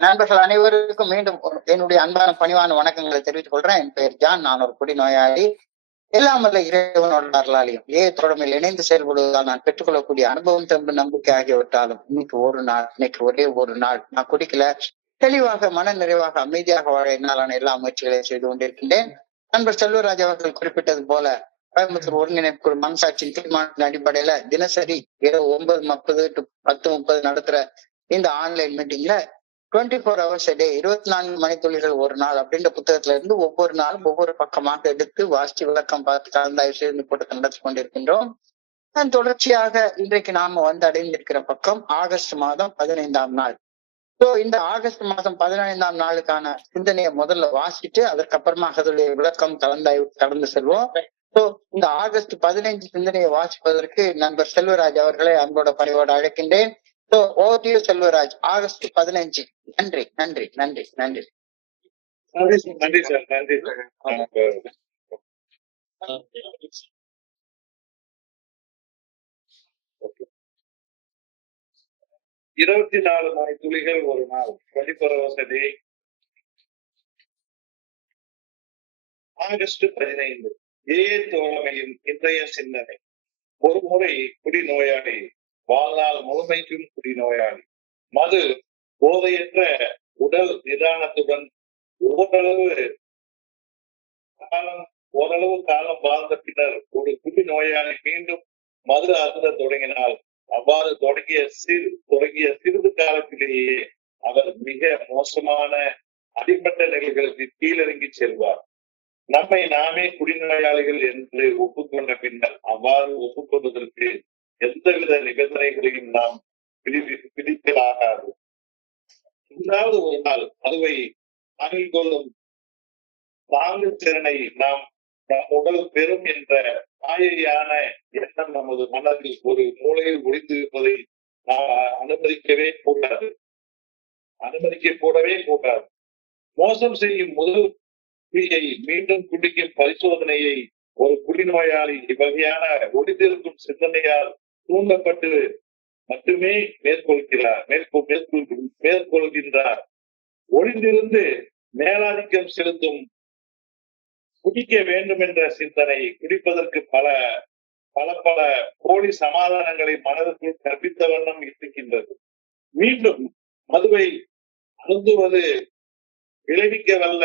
நண்பர்கள் அனைவருக்கும் மீண்டும் என்னுடைய அன்பான பணிவான வணக்கங்களை தெரிவித்துக் கொள்றேன். என் பெயர் ஜான். நான் ஒரு குடிநோயாளி. எல்லாம் வல்ல இறைவனோட அருளாலையும் தோழமையில் இணைந்து செயல்படுவதால் நான் பெற்றுக்கொள்ளக்கூடிய அனுபவம், தெம்பு, நம்பிக்கை ஆகியவற்றாலும் இன்னைக்கு ஒரே ஒரு நாள் நான் குடிக்கல, தெளிவாக மன நிறைவாக அமைதியாக வாழ என்னாலான எல்லா முயற்சிகளையும் செய்து கொண்டிருக்கின்றேன். நண்பர் செல்வராஜ் அவர்கள் குறிப்பிட்டது போல கோயம்புத்தூர் ஒருங்கிணைப்பு குழு மனசாட்சியின் தீர்மானத்தின் அடிப்படையில தினசரி இரவு 9:30 to 10:30 நடத்துற இந்த ஆன்லைன் மீட்டிங்ல 24 hours a day 24 மணித்துளிகள் ஒரு நாள் அப்படின்ற புத்தகத்துல இருந்து ஒவ்வொரு நாளும் ஒவ்வொரு பக்கமாக எடுத்து வாசித்து விளக்கம் பார்த்து கலந்தாய்வு செய்து கூட்டத்தை நடத்தி கொண்டிருக்கின்றோம். தொடர்ச்சியாக இன்றைக்கு நாம அடைந்திருக்கிற பக்கம் ஆகஸ்ட் மாதம் 15ஆம் நாள். இந்த ஆகஸ்ட் மாதம் 15ஆம் நாளுக்கான சிந்தனையை முதல்ல வாசிட்டு அதற்கப்புறமா அதனுடைய விளக்கம் கலந்தாய்வு கடந்து செல்வோம். இந்த ஆகஸ்ட் 15 சிந்தனையை வாசிப்பதற்கு நண்பர் செல்வராஜ் அவர்களை அன்போட பணிவோடு அழைக்கின்றேன். செல்வராஜ், ஆகஸ்ட் 15. நன்றி நன்றி நன்றி நன்றி நன்றி சார். நன்றி சார். 24 மணி துளிகள் ஒரு நாள். 24 hours a day. ஆகஸ்ட் 15. தோழமையின் இன்றைய சிந்தனை. ஒரு முறை குடிநோயாளி, வாழ்நாள் முழுமைக்கும் குடிநோயாளி. மது போதையற்ற உடல் நிதானத்துடன் ஓரளவு காலம் வாழ்ந்த பின்னர் ஒரு குடிநோயாளி மீண்டும் மது அருந்த தொடங்கினால் அவ்வாறு தொடங்கிய சிறிது காலத்திலேயே அவர் மிக மோசமான அடிப்பட்ட நிலைகளுக்கு கீழிறங்கி செல்வார். நம்மை நாமே குடிநோயாளிகள் என்று ஒப்புக்கொண்ட பின்னர் அவ்வாறு ஒப்புக்கொள்வதற்கு எந்தவித நிபந்தனைகளையும் நாம் பிடிக்கலாகாது. ஏதாவது ஒரு நாள் அதுவை தாங்கிக் கொள்ளும் தாங்கு திறனை நம் உடல் பெறும் என்ற மாயையான எண்ணம் நமது மனதில் ஒரு மூலையில் ஒளிந்திருப்பதை நாம் அனுமதிக்க கூடாது. மோசம் செய்யும் முதல் குடியை மீண்டும் குடிக்கும் பரிசோதனையை ஒரு குடிநோயாளி இவ்வகையான ஒளிந்திருக்கும் சிந்தனையால் தூண்டப்பட்டு மட்டுமே மேற்கொள்கின்றார். ஒளிந்திருந்து மேலாதிக்கம் செலுத்தும் குடிக்க வேண்டும் என்ற சிந்தனை குடிப்பதற்கு பல போலி சமாதானங்களை மனதிற்குள் கற்பித்த வண்ணம் இருக்கின்றது. மீண்டும் மதுவை அருந்துவது விளைவிக்க வல்ல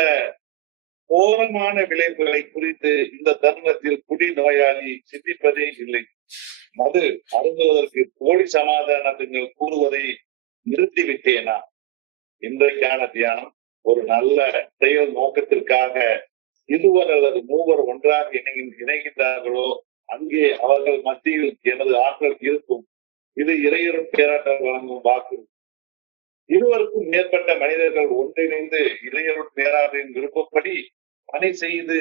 கோரமான விளைவுகளை குறித்து இந்த தருணத்தில் குடிநோயாளி சிந்திப்பதே இல்லை. மது அருந்துவதற்கு போலி சமாதானங்கள் கூறுவதை நிறுத்திவிட்டேனா? இன்றைக்கான தியானம் ஒரு நல்ல செயல் நோக்கத்திற்காக இருவர் அல்லது மூவர் ஒன்றாக இணைகின்றார்களோ அங்கே அவர்கள் மத்தியில் எனது ஆற்றல் இருக்கும். இது இறையரும் பேராற்றல் வழங்கும் வாக்கு. இருவருக்கும் மேற்பட்ட மனிதர்கள் ஒன்றிணைந்து இறையரும் பேராற்றலின் விருப்பப்படி பணி செய்து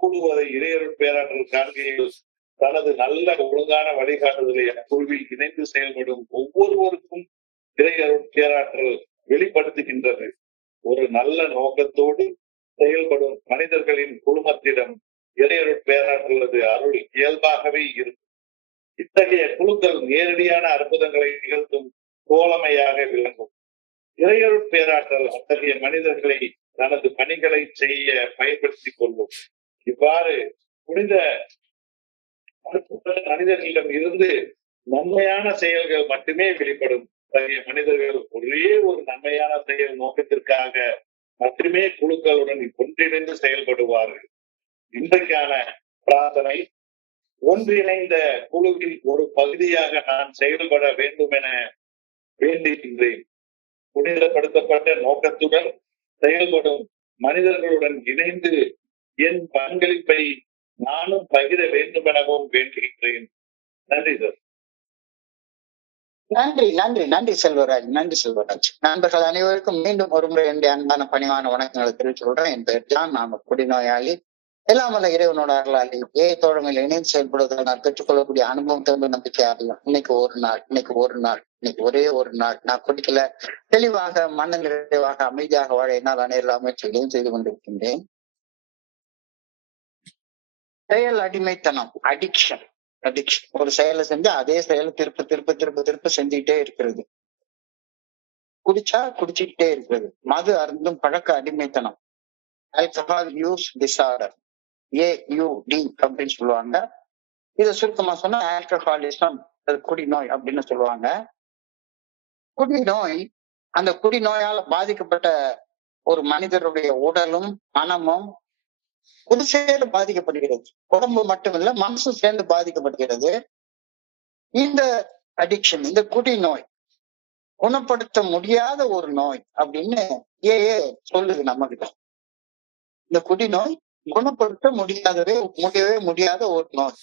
கூடுவதை இறையரும் பேராற்றல் காண்கையில் தனது நல்ல ஒழுங்கான வழிகாட்டுதலை அக்குழுவில் இணைந்து செயல்படும் ஒவ்வொருவருக்கும் இறையரும் பேராற்றல் வெளிப்படுத்துகின்றது. ஒரு நல்ல நோக்கத்தோடு செயல்படும் மனிதர்களின் குழுமத்திடம் இறையருள் பேராற்றலது அருள் இயல்பாகவே இருக்கும். இத்தகைய குழுக்கள் நேரடியான அற்புதங்களை நிகழ்த்தும் தோழமையாக விளங்கும். இறையருள் பேராற்றல் அத்தகைய மனிதர்களை தனது பணிகளை செய்ய பயன்படுத்திக் கொள்ளும். இவ்வாறு புனித மனிதர்களிடம் இருந்து நன்மையான செயல்கள் மட்டுமே வெளிப்படும். அத்தகைய மனிதர்கள் ஒரே ஒரு நன்மையான செயல் நோக்கத்திற்காக மட்டுமே குழுக்களுடன் ஒன்றிணைந்து செயல்படுவார்கள். இன்றைக்கான பிரார்த்தனை. ஒன்றிணைந்த குழுவின் ஒரு பகுதியாக நான் செயல்பட வேண்டும் என வேண்டுகின்றேன். புனிதப்படுத்தப்பட்ட நோக்கத்துடன் செயல்படும் மனிதர்களுடன் இணைந்து என் பங்களிப்பை நானும் பகிர வேண்டும் எனவும் வேண்டுகின்றேன். நன்றி சார். நன்றி நன்றி நன்றி செல்வராஜ். நன்றி செல்வராஜ். நண்பர்கள் அனைவருக்கும் மீண்டும் ஒரு முறை என்னுடைய அன்பான பணிவான வணக்கங்களை தெரிவித்துக் கொள்றேன். என் பெயர் ஜான். நான் குடிநோயாளி. எல்லாம் வல்ல இறைவனோட அருளாளி தோழமையில் இணைந்து செயல்படுவதால் நான் பெற்றுக்கொள்ளக்கூடிய அனுபவம், தெம்பு, நம்பிக்கை ஆகலாம். இன்னைக்கு ஒரே ஒரு நாள் நான் குடிக்கல, தெளிவாக மன நிறைவாக அமைதியாக வாழ என்னால் எல்லா முயற்சிகளையும் செய்து கொண்டிருக்கின்றேன். செயல் அடிமைத்தனம், அடிக்ஷன். ஒரு செயலை செஞ்சு அதே செயலை திருப்ப திருப்ப திருப்ப திருப்ப செஞ்சுக்கிட்டே இருக்கிறது. குடிச்சா குடிச்சுக்கிட்டே இருக்கிறது. மது அருந்தும் பழக்க அடிமைத்தனம், ஆல்கஹால் யூஸ் டிசார்டர், AUD அப்படின்னு சொல்லுவாங்க. இதை சுருக்கமா சொன்னா ஆல்கஹாலிசம், குடிநோய் அப்படின்னு சொல்லுவாங்க. குடிநோய், அந்த குடிநோயால பாதிக்கப்பட்ட ஒரு மனிதருடைய உடலும் மனமும் ஒரு சேர்ந்து பாதிக்கப்படுகிறது. உடம்பு மட்டுமில்ல, மனசும் சேர்ந்து பாதிக்கப்படுகிறது. இந்த அடிக்ஷன், இந்த குடிநோய் குணப்படுத்த முடியாத ஒரு நோய் அப்படின்னு ஏஏ சொல்லுது நம்ம கிட்ட. இந்த குடிநோய் குணப்படுத்த முடியவே முடியாத ஒரு நோய்.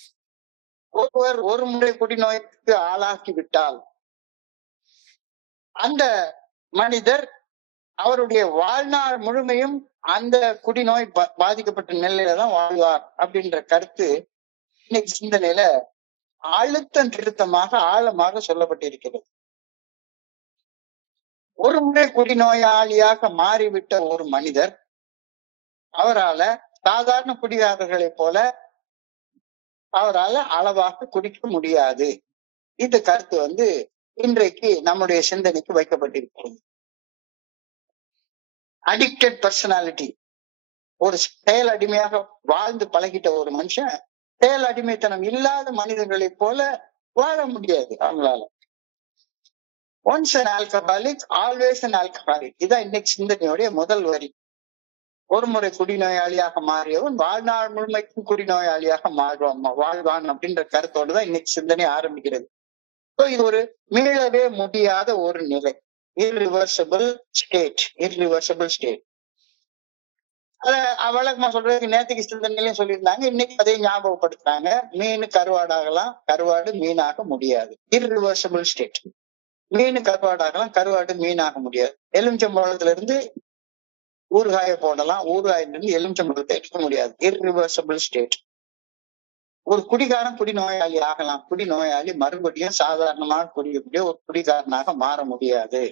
ஒருவர் ஒரு முறை குடிநோய்க்கு ஆளாக்கி விட்டால் அந்த மனிதர் அவருடைய வாழ்நாள் முழுமையும் அந்த குடிநோய் பாதிக்கப்பட்ட நிலையில தான் வாழ்வார் அப்படின்ற கருத்து இன்னைக்கு சிந்தனையில அழுத்தம் திருத்தமாக ஆழமாக சொல்லப்பட்டிருக்கிறது. ஒரு முறை குடிநோயாளியாக மாறிவிட்ட ஒரு மனிதர் அவரால சாதாரண குடிகாரர்களை போல அவரால் அளவாக குடிக்க முடியாது. இந்த கருத்து இன்றைக்கு நம்முடைய சிந்தனைக்கு வைக்கப்பட்டிருக்கிறது. அடிக்டட் பர்சனாலிட்டி, ஒரு செயல் அடிமையாக வாழ்ந்து பழகிட்ட ஒரு மனுஷன் செயல் அடிமைத்தனம் இல்லாத மனிதர்களை போல வாழ முடியாது அவங்களால. Once an alcoholic, always an alcoholic. இதான் இன்னைக்கு சிந்தனையுடைய முதல் வரி. ஒரு முறை குடிநோயாளியாக மாறியவன் வாழ்நாள் முழுமைக்கும் குடிநோயாளியாக வாழ்வான் அப்படின்ற கருத்தோடுதான் இன்னைக்கு சிந்தனை ஆரம்பிக்கிறது. இது ஒரு மீளவே முடியாத ஒரு நிலை, irreversible state. அத வழக்கமா சொல்றதுக்கு நேற்றுக்கு சிந்தனையிலையும் சொல்லியிருந்தாங்க, இன்னைக்கு அதே ஞாபகப்படுத்துறாங்க. மீன் கருவாடாகலாம், கருவாடு மீனாக முடியாது. irreversible state. மீன் கருவாடாகலாம், கருவாடு மீனாக முடியாது. எலுமிச்சம்பழத்துல இருந்து ஊறுகாய போடலாம், ஊறுகாயிலிருந்து எலுமிச்சம்பழத்தை எடுக்க முடியாது. irreversible state. ஒரு குடிகாரன் குடிநோயாளி ஆகலாம், குடிநோயாளி மறுபடியும் சாதாரணமாக குடிக்கக்கூடிய ஒரு குடிகாரனாக மாற முடியாது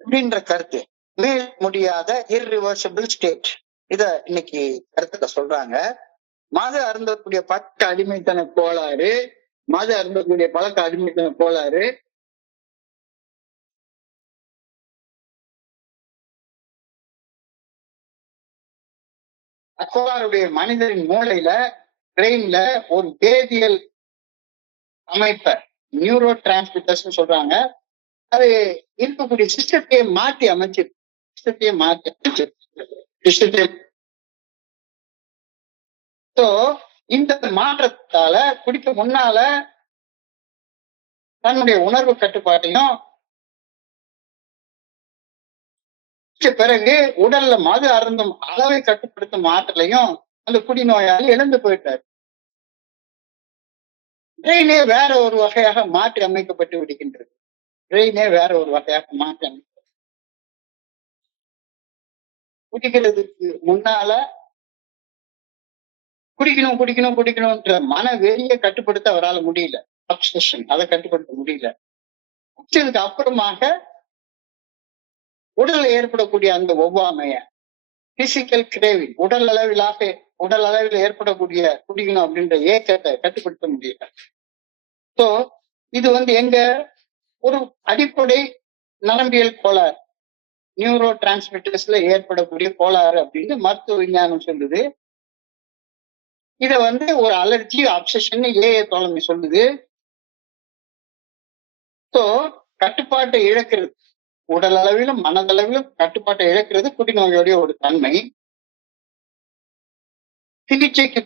அப்படின்ற கருத்து. மீள முடியாத irreversible state. இத இன்னைக்கு கருத்துல சொல்றாங்க. மது அருந்தக்கூடிய பழக்க அடிமைத்தன கோளாறு, அக்கோளாறுடைய மனிதரின் மூளையில, பிரெயின்ல ஒரு வேதியியல் அமைப்பை, நியூரோ டிரான்ஸ்மிட்டர்ஸ் சொல்றாங்க, அது இருக்கக்கூடிய சிஸ்டத்தையே மாற்றி அமைச்சிருக்கு. இந்த மாற்றத்தால குடிக்க முன்னால தன்னுடைய உணர்வு கட்டுப்பாட்டையும் பிறகு உடல்ல மது அருந்தும் அளவை கட்டுப்படுத்தும் ஆற்றலையும் அந்த குடிநோயாளி இழந்து போயிட்டார். பிரெயினே வேற ஒரு வகையாக மாற்றி அமைக்கப்பட்டு விடுகின்றது. குடிக்கிறதுக்கு முன்னால குடிக்கணும்ன்ற மன வெறியை கட்டுப்படுத்த அவரால் முடியல. அப்சஷன், அதை கட்டுப்படுத்த முடியல. குடிச்சதுக்கு அப்புறமாக உடல்ல ஏற்படக்கூடிய அந்த ஒவ்வாமைய, பிசிக்கல் கிரேவிங், உடல் அளவில் ஏற்படக்கூடிய குடிக்கணும் அப்படின்ற ஏக்கத்தை கட்டுப்படுத்த முடியல. சோ இது எங்க ஒரு அடிப்படை நரம்பியல் கோளாறு, நியூரோ டிரான்ஸ்மிட்டர்ஸ்ல ஏற்படக்கூடிய கோளாறு அப்படின்னு மருத்துவ விஞ்ஞானம் சொல்லுது. இத ஒரு அலர்ஜி, அப்சஷன் ஏஏ தோழமை சொல்லுது. சோ கட்டுப்பாட்டை இழக்கிறது, உடல் அளவிலும் மனதளவிலும் கட்டுப்பாட்டை இழக்கிறது குடிநோயோடைய ஒரு தன்மை. சிகிச்சைக்கு,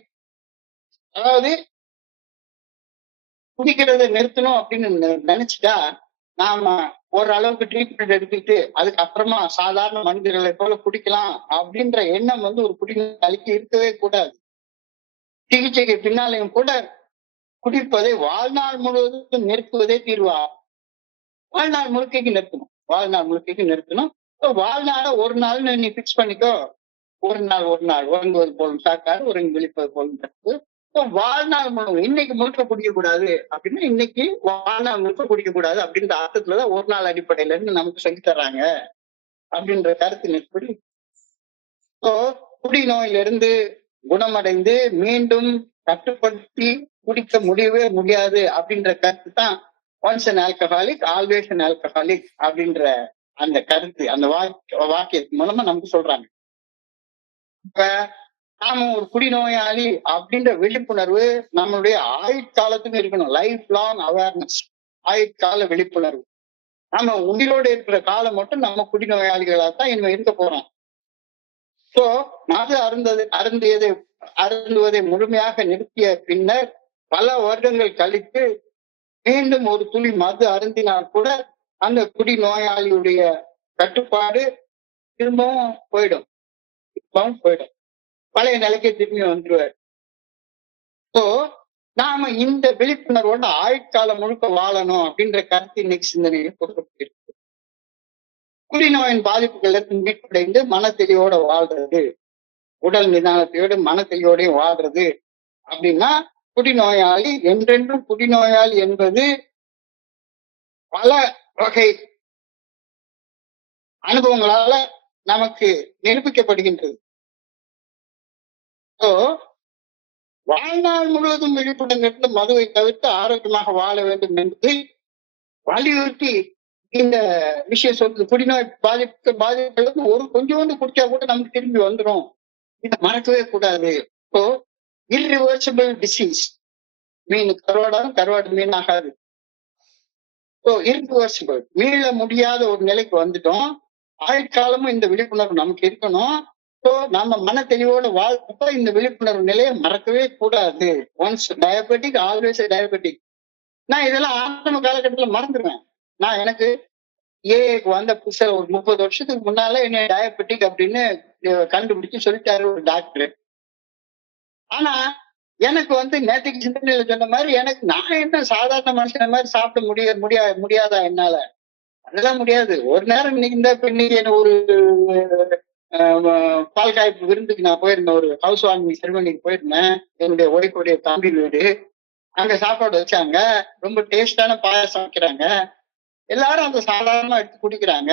அதாவது குடிக்கிறத நிறுத்தணும் அப்படின்னு நினைச்சுட்டா நாம ஓரளவுக்கு ட்ரீட்மெண்ட் எடுத்துக்கிட்டு அதுக்கப்புறமா சாதாரண மனிதர்களை போல குடிக்கலாம் அப்படின்ற எண்ணம் ஒரு குடிநோயாளிக்கு இருக்கவே கூடாது. சிகிச்சைக்கு பின்னாலையும் கூட குடிப்பதை வாழ்நாள் முழுவதும் நிறுத்துவதே தீர்வா. வாழ்நாள் முழுக்கைக்கு நிறுத்தணும். வாழ்நாள ஒரு நாள்னு நீ பிக்ஸ் பண்ணிக்கோ. ஒரு நாள் உறங்குவது போலும் சாக்காடு, உறங்கி விழிப்பது போலும் தப்பு. வாழ்நாள் முழுவதும், இன்னைக்கு முழுக்க குடிக்க கூடாது அப்படின்னா இன்னைக்கு வாழ்நாள் முழுக்க குடிக்க கூடாது அப்படின்ற அர்த்தத்துலதான் ஒரு நாள் அடிப்படையில இருந்து நமக்கு சொல்லி தர்றாங்க அப்படின்ற கருத்து நிற்படி. குடிநோயிலிருந்து குணமடைந்து மீண்டும் கட்டுப்படுத்தி குடிக்க முடியவே முடியாது அப்படின்ற கருத்து தான் once an alcoholic, always an alcoholic அப்படின்ற அந்த கருத்து, அந்த வாக்கியத்தின் மூலமா நமக்கு சொல்றாங்க. இப்ப நாம ஒரு குடிநோயாளி அப்படின்ற விழிப்புணர்வு நம்மளுடைய ஆயுட்காலத்துக்கு இருக்கணும். லைஃப் லாங் அவேர்னஸ், ஆயுட்கால விழிப்புணர்வு. நம்ம உயிரோடு இருக்கிற காலம் மட்டும் நம்ம குடிநோயாளிகளா தான் இனிமே இருக்க போறோம். சோ மது அருந்துவதை முழுமையாக நிறுத்திய பின்னர் பல வருடங்கள் கழித்து மீண்டும் ஒரு துளி மது அருந்தினால் கூட அந்த குடிநோயாளியுடைய கட்டுப்பாடு திரும்பவும் போயிடும். பழைய நிலைக்கு திரும்பி வந்துருவார். சோ நாம இந்த விழிப்புணர்வோட ஆயுட்காலம் முழுக்க வாழணும் அப்படின்ற கருத்து இன்னைக்கு சிந்தனையில் கொடுக்கப்பட்டிருக்கு. குடிநோயின் பாதிப்புகள்ல இருந்து மீட்படைந்து மனத்தெளிவோட வாழ்றது, உடல் நிதானத்தையோடு மனத்தெளிவோடையும் வாழ்றது அப்படின்னா குடிநோயாளி என்றென்றும் குடிநோயாளி என்பது பல வகை அனுபவங்களால நமக்கு நிரூபிக்கப்படுகின்றது. வாழ்நாள் முழுவதும் விழிப்புடன் இருந்து மதுவை தவிர்த்து ஆரோக்கியமாக வாழ வேண்டும் என்று வலியுறுத்தி இந்த விஷயம் சொல்றது. குடிநோய் பாதிப்புகளுக்கு ஒரு கொஞ்சோண்டு குடிச்சா கூட நமக்கு திரும்பி வந்துடும், இதை மறக்கவே கூடாது. ஸோ இர்ரிவர்சிபிள் டிசீஸ், மீன் கருவாடு மீன் ஆகாது. ஸோ இர்ரிவர்சிபிள், மீள முடியாத ஒரு நிலைக்கு வந்துட்டோம். ஆயுட்காலமும் இந்த விழிப்புணர்வு நமக்கு இருக்கணும். ஸோ நம்ம மன தெளிவோட வாழ்க்கப்ப இந்த விழிப்புணர்வு நிலையை மறக்கவே கூடாது. Once diabetic always diabetic. நான் இதெல்லாம் ஆரம்ப காலகட்டத்துல மறந்துடுவேன். நான் எனக்கு ஏக்கு வந்த புதுசா ஒரு 30 வருஷத்துக்கு முன்னால என்ன டயபெட்டிக் அப்படின்னு கண்டுபிடிச்சு சொல்லிட்டாரு ஒரு டாக்டர். ஆனா எனக்கு நேற்றுக்கு சிந்தனையில சொன்ன மாதிரி எனக்கு நான் என்ன சாதாரண மனுஷன மாதிரி சாப்பிட முடியாதா என்னால? அதெல்லாம் முடியாது. ஒரு நேரம் இன்னைக்கு என்ன ஒரு பால் காய்ப்பு விருந்துக்கு நான் போயிருந்தேன், ஒரு ஹவுஸ் வார்மிங் செரிமனிக்கு போயிருந்தேன். என்னுடைய ஒய்ஃபுடைய தம்பி வீடு. அங்க சாப்பாடு வச்சாங்க, ரொம்ப டேஸ்டான பாயாசம் வைக்கிறாங்க. எல்லாரும் அந்த சாதாரணமா எடுத்து குடிக்கிறாங்க.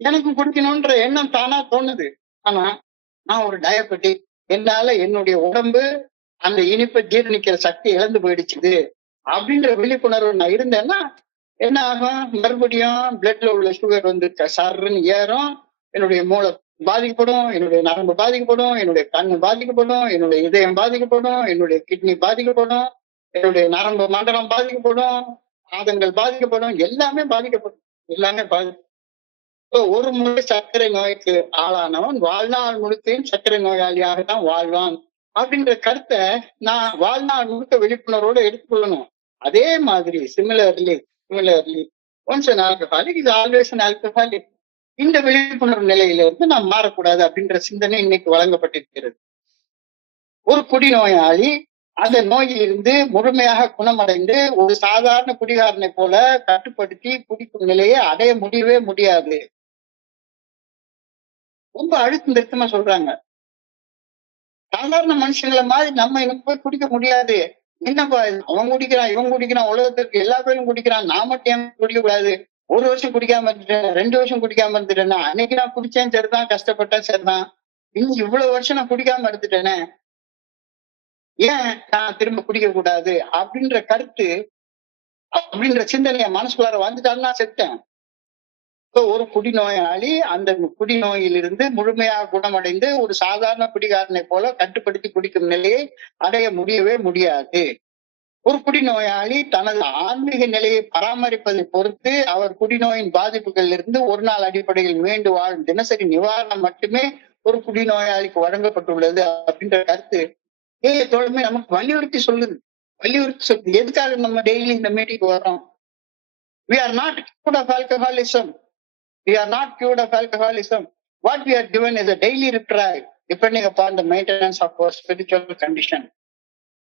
எனக்கு குடிக்கணும்ன்ற எண்ணம் தானா தோணுது. ஆனா நான் ஒரு டயபெட்டிக், என்னால என்னுடைய உடம்பு அந்த இனிப்பை ஜீரணிக்கிற சக்தி இழந்து போயிடுச்சுது அப்படின்ற விழிப்புணர்வு நான் இருந்தேன்னா என்ன ஆகும்? மறுபடியும் பிளட்ல உள்ள சுகர் சர்ன்னு ஏறும், என்னுடைய மூளை பாதிக்கப்படும், என்னுடைய நரம்பு பாதிக்கப்படும், என்னுடைய கண்ணு பாதிக்கப்படும், என்னுடைய இதயம் பாதிக்கப்படும், என்னுடைய கிட்னி பாதிக்கப்படும், என்னுடைய நரம்பு மண்டலம் பாதிக்கப்படும், பாதங்கள் பாதிக்கப்படும், எல்லாமே பாதிக்கப்படும். ஒரு முறை சர்க்கரை நோய்க்கு ஆளானவன் வாழ்நாள் முழுக்கையும் சர்க்கரை நோயாளியாக தான் வாழ்வான் அப்படின்ற கருத்தை நான் வாழ்நாள் முழுக்க விழிப்புணர்வோடு எடுத்துக்கொள்ளணும். அதே மாதிரி similarly once an alcoholic is always an alcoholic. இந்த விழிப்புணர்வு நிலையில இருந்து நாம் மாறக்கூடாது அப்படின்ற சிந்தனை இன்னைக்கு வழங்கப்பட்டிருக்கிறது. ஒரு குடிநோயாளி அந்த நோயிலிருந்து முழுமையாக குணமடைந்து ஒரு சாதாரண குடிகாரனை போல கட்டுப்படுத்தி குடிக்கும் நிலையை அடைய முடியவே முடியாது. ரொம்ப அழுத்தம் திருத்தமா சொல்றாங்க. சாதாரண மனுஷங்களை மாதிரி நம்ம எனக்கு போய் குடிக்க முடியாது. என்னப்பா அவன் குடிக்கிறான், இவன் குடிக்கிறான், உலகத்திற்கு எல்லா பேரும் குடிக்கிறான், நான் மட்டும் ஏன் குடிக்க கூடாது? 1 வருஷம் குடிக்காம இருந்துட்டேன், 2 வருஷம் குடிக்காம இருந்துட்டேன்னா, அன்னைக்கு நான் குடிச்சேன் சரிதான், கஷ்டப்பட்டேன் சரிதான், இன்னும் இவ்வளவு வருஷம் நான் குடிக்காம இருந்துட்டேனே, ஏன் நான் திரும்ப குடிக்க கூடாது அப்படின்ற கருத்து, அப்படின்ற சிந்தனைய மனசுக்குள்ளார வந்துட்டான்னா செத்தேன். ஒரு குடிநோயாளி அந்த குடிநோயிலிருந்து முழுமையாக குணமடைந்து ஒரு சாதாரண குடிகாரனை போல கட்டுப்படுத்தி குடிக்கும் நிலையை அடைய முடியவே முடியாது. ஒரு குடிநோயாளி தனது ஆன்மீக நிலையை பராமரிப்பதை பொறுத்து அவர் குடிநோயின் பாதிப்புகளில் இருந்து ஒரு நாள் அடிப்படையில் மீண்டு வாழும் தினசரி நிவாரணம் மட்டுமே ஒரு குடிநோயாளிக்கு வழங்கப்பட்டுள்ளது அப்படின்ற கருத்து தோழமை நமக்கு வலியுறுத்தி சொல்லுது. எதுக்காக நம்ம டெய்லி இந்த மீட்டிங் வர்றோம்? We are not cured of alcoholism. We are not cured of alcoholism. What we are given is a daily reprieve depending upon the maintenance of our spiritual condition.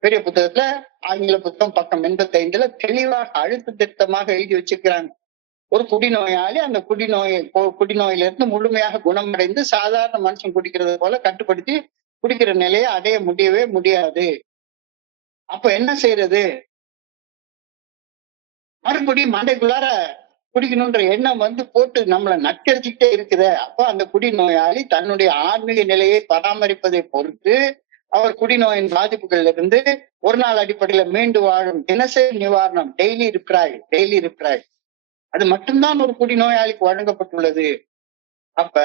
பெரிய புத்தகத்துல, ஆங்கில புத்தகம் பக்கம் 85 தெளிவாக அழுத்த திருத்தமாக எழுதி வச்சிருக்கிறாங்க. ஒரு குடிநோயாளி அந்த குடிநோயிலிருந்து முழுமையாக குணமடைந்து சாதாரண மனுஷன் குடிக்கிறது போல கட்டுப்படுத்தி குடிக்கிற நிலையை அடைய முடியவே முடியாது. அப்ப என்ன செய்யறது? மறுபடியும் மண்டைக்குள்ளார குடிக்கணும்ன்ற எண்ணம் போட்டு நம்மளை நக்கரிச்சுக்கிட்டே இருக்குது. அப்ப அந்த குடிநோயாளி தன்னுடைய ஆன்மீக நிலையை பராமரிப்பதை பொறுத்து அவர் குடிநோயின் பாதிப்புகள்ல இருந்து ஒரு நாள் அடிப்படையில மீண்டு வாழும் தினசரி நிவாரணம், டெய்லி ரிப்ரைவ் அது மட்டும்தான் ஒரு குடிநோயாளிக்கு வழங்கப்பட்டுள்ளது. அப்ப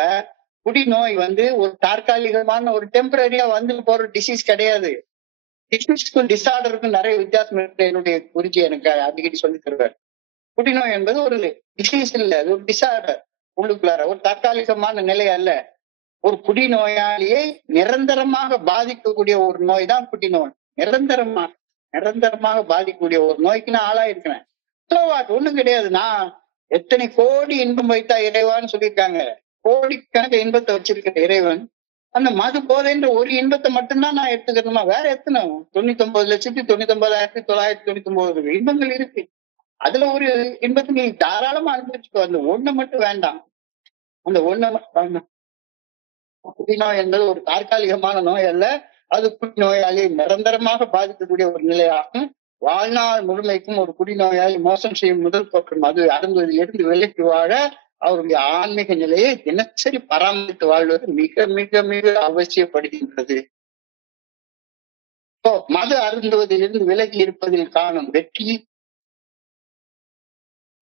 குடிநோய் ஒரு தற்காலிகமான ஒரு டெம்பரரியா வந்து போற டிசீஸ் கிடையாது. டிசீஸ்க்கும் டிசார்டருக்கும் நிறைய வித்தியாசம் இருக்கு. என்னுடைய குருஜி எனக்கு அடிக்கடி சொல்லி தருவார். குடிநோய் என்பது ஒரு டிசீஸ் இல்ல, அது ஒரு டிசார்டர். உள்ளுக்குள்ளார ஒரு தற்காலிகமான நிலை அல்ல. ஒரு குடிநோயாளியை நிரந்தரமாக பாதிக்கக்கூடிய ஒரு நோய் தான் குடிநோய். நிரந்தரமாக பாதிக்கக்கூடிய ஒரு நோய்க்கு நான் ஆளாயிருக்கிறேன். ஒண்ணும் கிடையாது. நான் எத்தனை கோடி இன்பம் வைத்தா இறைவான்னு சொல்லியிருக்காங்க. கோடிக்கணக்கு இன்பத்தை வச்சிருக்கிற இறைவன் அந்த மது போதைன்ற ஒரு இன்பத்தை மட்டும்தான் நான் எடுத்துக்கணுமா? வேற எத்தனை 99,99,999 இன்பங்கள் இருக்கு. அதுல ஒரு இன்பத்தை நீ தாராளமா அனுபவிச்சுக்கோ. அந்த ஒண்ணு மட்டும் வேண்டாம். அந்த ஒண்ணு மட்டும் வேண்டாம். குடிநோய் என்பது ஒரு தற்காலிகமான நோய் அல்ல. அது குடிநோயாளியை நிரந்தரமாக பாதிக்கக்கூடிய ஒரு நிலையாகும். வாழ்நாள் முழுமைக்கும் ஒரு குடிநோயாளி மோசம் செய்யும் முதல் பக்கம் மது அருந்துவதில் இருந்து விலக்கி வாழ அவருடைய ஆன்மீக நிலையை தினசரி பராமரித்து வாழ்வது மிக மிக மிக அவசியப்படுகின்றது. மது அருந்துவதிலிருந்து விலகி இருப்பதில் காணும் வெற்றி,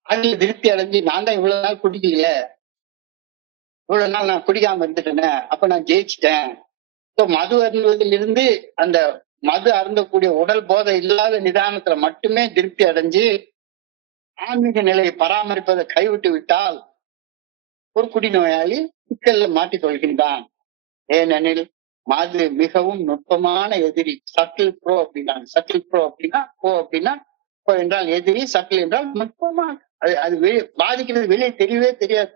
அதில் திருப்தி அடைஞ்சு நான் தான் இவ்வளவு நாள் குடிக்கலையே, இவ்வளவு நாள் நான் குடிக்காம இருந்துட்டேனே, அப்ப நான் ஜெயிச்சிட்டேன். மது அருந்துவதிலிருந்து அந்த மது அருந்தக்கூடிய உடல் போதை இல்லாத நிதானத்துல மட்டுமே திருப்தி அடைஞ்சு ஆன்மீக நிலையை பராமரிப்பதை கைவிட்டு விட்டால் ஒரு குடிநோயாளி சிக்கல்ல மாட்டிக் கொள்கின்றான். ஏனெனில் மது மிகவும் நுட்பமான எதிரி. சட்டில் ப்ரோ அப்படின்னா ப்ரோ என்றால் எதிரி, சட்டில் என்றால் நுட்பமா அது பாதிக்கிறது வெளியே தெரியவே தெரியாது.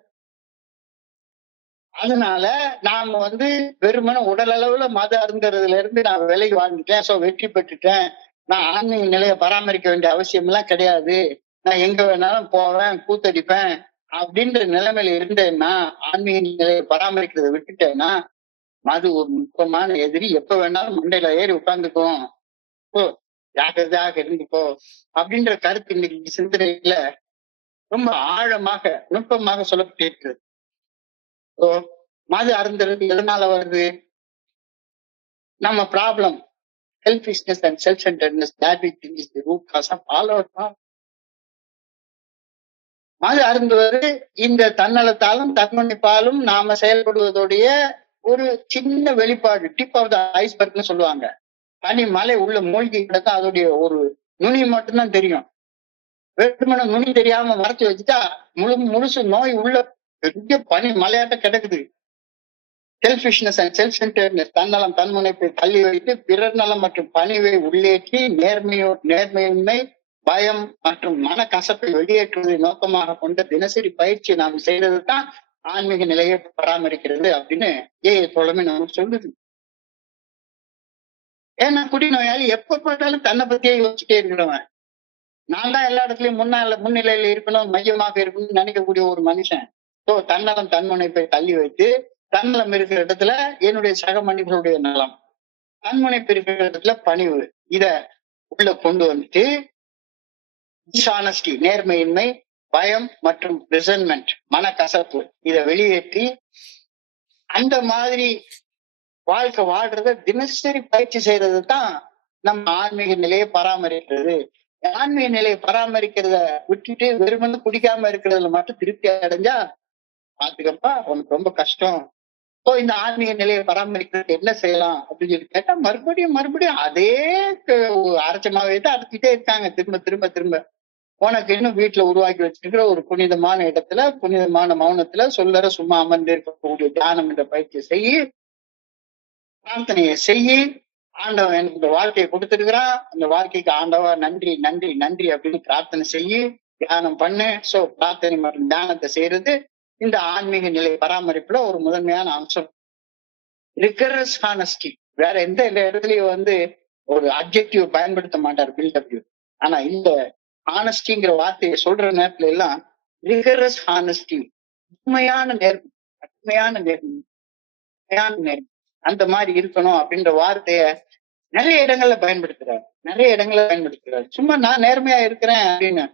அதனால நாம வெறுமன உடல் அளவுல மது அருந்துறதுல இருந்து நான் விலகி வாழ்ந்துட்டேன், சோ வெற்றி பெற்றுட்டேன், நான் ஆன்மீக நிலையை பராமரிக்க வேண்டிய அவசியம் எல்லாம் கிடையாது, நான் எங்க வேணாலும் போவேன், கூத்தடிப்பேன் அப்படின்ற நிலைமையில இருந்தேன்னா, ஆன்மீக நிலையை பராமரிக்கிறத விட்டுட்டேன்னா, மது ஒரு நுட்பமான எதிரி. எப்ப வேணாலும் மண்டையில ஏறி உட்கார்ந்துக்கும், ஜாக்கிரதையாக இருந்துக்கோ அப்படின்ற கருத்து இன்னைக்கு சிந்தனையில ரொம்ப ஆழமாக நுட்பமாக சொல்லப்பட்டிருக்கிறது. மது அருந்துறது எதனால வருது? நம்ம problem selfishness and self centredness, that we think is the root cause of all our problems. மது அருந்துவது இந்த தன்னலத்தாலும் தன்மணிப்பாலும் நாம செயல்படுவதோடைய ஒரு சின்ன வெளிப்பாடு, டிப் ஆஃப் த ஐஸ்பர்க்னு சொல்லுவாங்க. தனி மலை உள்ள மூழ்கி கிடக்க அதோடைய ஒரு நுனி மட்டும்தான் தெரியும். வெறுமன நுனி தெரியாம மறைச்சு வச்சுட்டா முழுசு நோய் உள்ள பெரிய பனி மலையாட்ட கிடக்குது. செல்ஃபிஷ்னஸ் அண்ட் செல்ஃப் சென்டர்ட்னஸ், தன்னலம் தன்முனைப்பை தள்ளி வைத்து பிறர் நலம் மற்றும் பணிவை உள்ளேற்றி நேர்மையின்மை, பயம் மற்றும் மனக்கசப்பை வெளியேற்றுவதை நோக்கமாக கொண்ட தினசரி பயிற்சி நாம் செய்யறது தான் ஆன்மீக நிலையை பராமரிக்கிறது அப்படின்னு தோழமை நமக்கு சொல்லுது. ஏன்னா குடிநோயாளி எப்ப பார்த்தாலும் தன்னை பத்தியே யோசிச்சுட்டே இருக்கிறவன், நான் தான் எல்லா இடத்துலயும் முன்னிலையில இருக்கணும், மையமாக இருக்கணும்னு நினைக்கக்கூடிய ஒரு மனுஷன். தன்னலம் தன்முனைப்பை தள்ளி வைத்து, தன்னலம் இருக்கிற இடத்துல என்னுடைய சக மனிதர்களுடைய நலம், தன்முனைப்பு இருக்கிற இடத்துல பணிவு, இத உள்ள கொண்டு வந்துட்டு டிஸ்ஆனஸ்டி நேர்மையின்மை, பயம் மற்றும் ரிசன்மெண்ட் மனக்கசப்பு இதை வெளியேற்றி அந்த மாதிரி வாழ்க்கை வாழ்றத தினசரி பயிற்சி செய்யறது தான் நம்ம ஆன்மீக நிலையை பராமரிக்கிறது. ஆன்மீக நிலையை பராமரிக்கிறத விட்டுட்டு வெறுமனே குடிக்காம இருக்கிறதுல மட்டும் திருப்தி அடைஞ்சா பாத்துக்கப்பா உனக்கு ரொம்ப கஷ்டம். இந்த ஆன்மீக நிலையை பராமரிக்கிறது என்ன செய்யலாம் அப்படின்னு சொல்லி கேட்டா மறுபடியும் அதே அரைச்சமாவே தான் அரைச்சிட்டே இருக்காங்க திரும்ப திரும்ப திரும்ப. உனக்கு இன்னும் வீட்டுல உருவாக்கி வச்சிருக்கிற ஒரு புனிதமான இடத்துல, புனிதமான மௌனத்துல சொல்லற சும்மா அமர்ந்து இருக்கக்கூடிய தியானம் என்ற பயிற்சியை செய்யி, பிரார்த்தனையை செய்யி, ஆண்டவன் எனக்கு இந்த வாழ்க்கையை கொடுத்திருக்கிறான், அந்த வாழ்க்கைக்கு ஆண்டவா நன்றி நன்றி நன்றி அப்படின்னு பிரார்த்தனை செய்யி தியானம் பண்ணு. பிரார்த்தனை மற்றும் தியானத்தை செய்யறது இந்த ஆன்மீக நிலை பராமரிப்புல ஒரு முதன்மையான அம்சம். ரிகரஸ் ஹானஸ்டி, வேற எந்த இடத்துலயும் ஒரு அப்ஜெக்டிவ் பயன்படுத்த மாட்டார் பில்டப்யூ. ஆனா இந்த ஹானஸ்டிங்கிற வார்த்தையை சொல்ற நேரத்துல எல்லாம் ரிகரஸ் ஹானஸ்டி, உண்மையான நேர்மை அந்த மாதிரி இருக்கணும் அப்படின்ற வார்த்தைய நிறைய இடங்கள்ல பயன்படுத்துறாரு. சும்மா நான் நேர்மையா இருக்கிறேன் அப்படின்னு.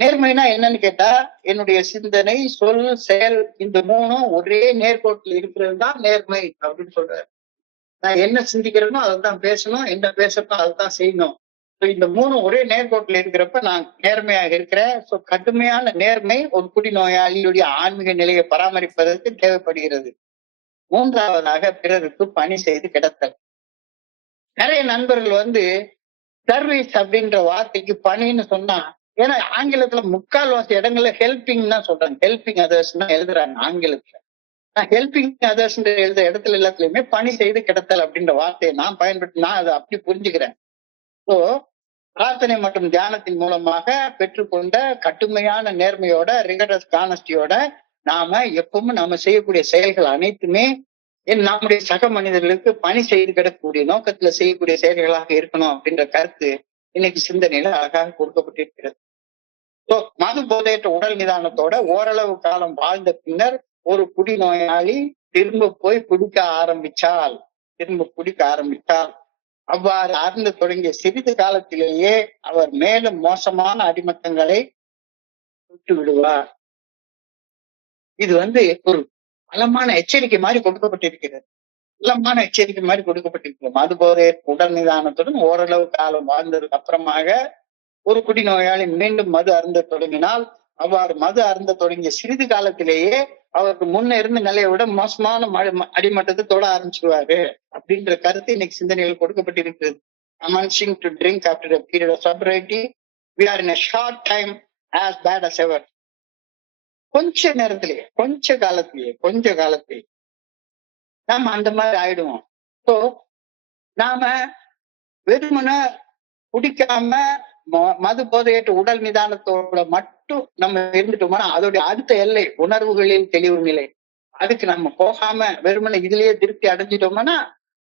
நேர்மைனா என்னன்னு கேட்டா, என்னுடைய சிந்தனை, சொல், செயல் இந்த மூணும் ஒரே நேர்கோட்டில் இருக்கிறது தான் நேர்மை அப்படின்னு சொல்றாரு. நான் என்ன சிந்திக்கிறேனோ அதைத்தான் பேசணும், என்ன பேசணும் அதைத்தான் செய்யணும். இந்த மூணும் ஒரே நேர்கோட்டில் இருக்கிறப்ப நான் நேர்மையாக இருக்கிறேன். சோ கடுமையான நேர்மை ஒரு குடிநோயாளியுடைய ஆன்மீக நிலையை பராமரிப்பதற்கு தேவைப்படுகிறது. மூன்றாவதாக பிறருக்கு பணி செய்து கிடத்தல். நிறைய நண்பர்கள் வந்து சர்வீஸ் அப்படின்ற வார்த்தைக்கு பணின்னு சொன்னா, ஏன்னா ஆங்கிலத்துல முக்கால்வாசி இடங்கள்ல ஹெல்பிங் தான் சொல்றாங்க. ஹெல்பிங் அதர்ஸ் எழுதுறாங்க ஆங்கிலத்துல. ஹெல்பிங் அதர்ஸ் எழுத இடத்துல எல்லாத்துலயுமே பணி செய்து கிடத்தல் அப்படின்ற வார்த்தையை நான் பயன்படுத்தி நான் அதை அப்படி புரிஞ்சுக்கிறேன். ஸோ பிரார்த்தனை மற்றும் தியானத்தின் மூலமாக பெற்றுக்கொண்ட கடுமையான நேர்மையோட ரிகரஸ் கானஸ்டியோட நாம எப்பவும் நாம செய்யக்கூடிய செயல்கள் அனைத்துமே நம்முடைய சக மனிதர்களுக்கு பணி செய்து கிடக்கக்கூடிய நோக்கத்துல செய்யக்கூடிய செயல்களாக இருக்கணும் அப்படின்ற கருத்து இன்னைக்கு சிந்தனையில அழகாக கொடுக்கப்பட்டிருக்கிறது. ஸோ மது போதையற்ற உடல் நிதானத்தோட ஓரளவு காலம் வாழ்ந்த பின்னர் ஒரு குடிநோயாளி திரும்ப குடிக்க ஆரம்பிச்சால் அவ்வாறு அருந்த தொடங்கிய சிறிது காலத்திலேயே அவர் மேலும் மோசமான அடிமட்டங்களை விட்டு விடுவார். இது ஒரு பலமான எச்சரிக்கை மாதிரி கொடுக்கப்பட்டிருக்கிறது. மது போதை உடல் நிதானத்துடன் ஓரளவு காலம் வாழ்ந்ததுக்கு அப்புறமாக ஒரு குடிநோயாளி மீண்டும் மது அருந்த தொடங்கினால் அவ்வாறு மது அருந்த தொடங்கிய சிறிது காலத்திலேயே அவருக்கு முன்ன இருந்த நிலையை விட மோசமான அடிமட்டத்தை தொட ஆரம்பிச்சிருவாரு அப்படின்ற கருத்து இன்னைக்கு சிந்தனைகள் கொடுக்கப்பட்டிருக்கிறது. Commencing to drink after a period of sobriety, we are in a short time as bad as ever. கொஞ்ச காலத்திலேயே நாம அந்த மாதிரி ஆயிடுவோம். ஸோ நாம வெறுமன குடிக்காம மது போதையற்ற உடல் நிதானத்தோட மட்டும் நம்ம இருந்துட்டோம்னா அதோடைய அடுத்த எல்லை உணர்வுகளின் தெளிவு நிலை. அதுக்கு நம்ம போகாம வெறுமனை இதுலயே திருப்தி அடைஞ்சிட்டோம்னா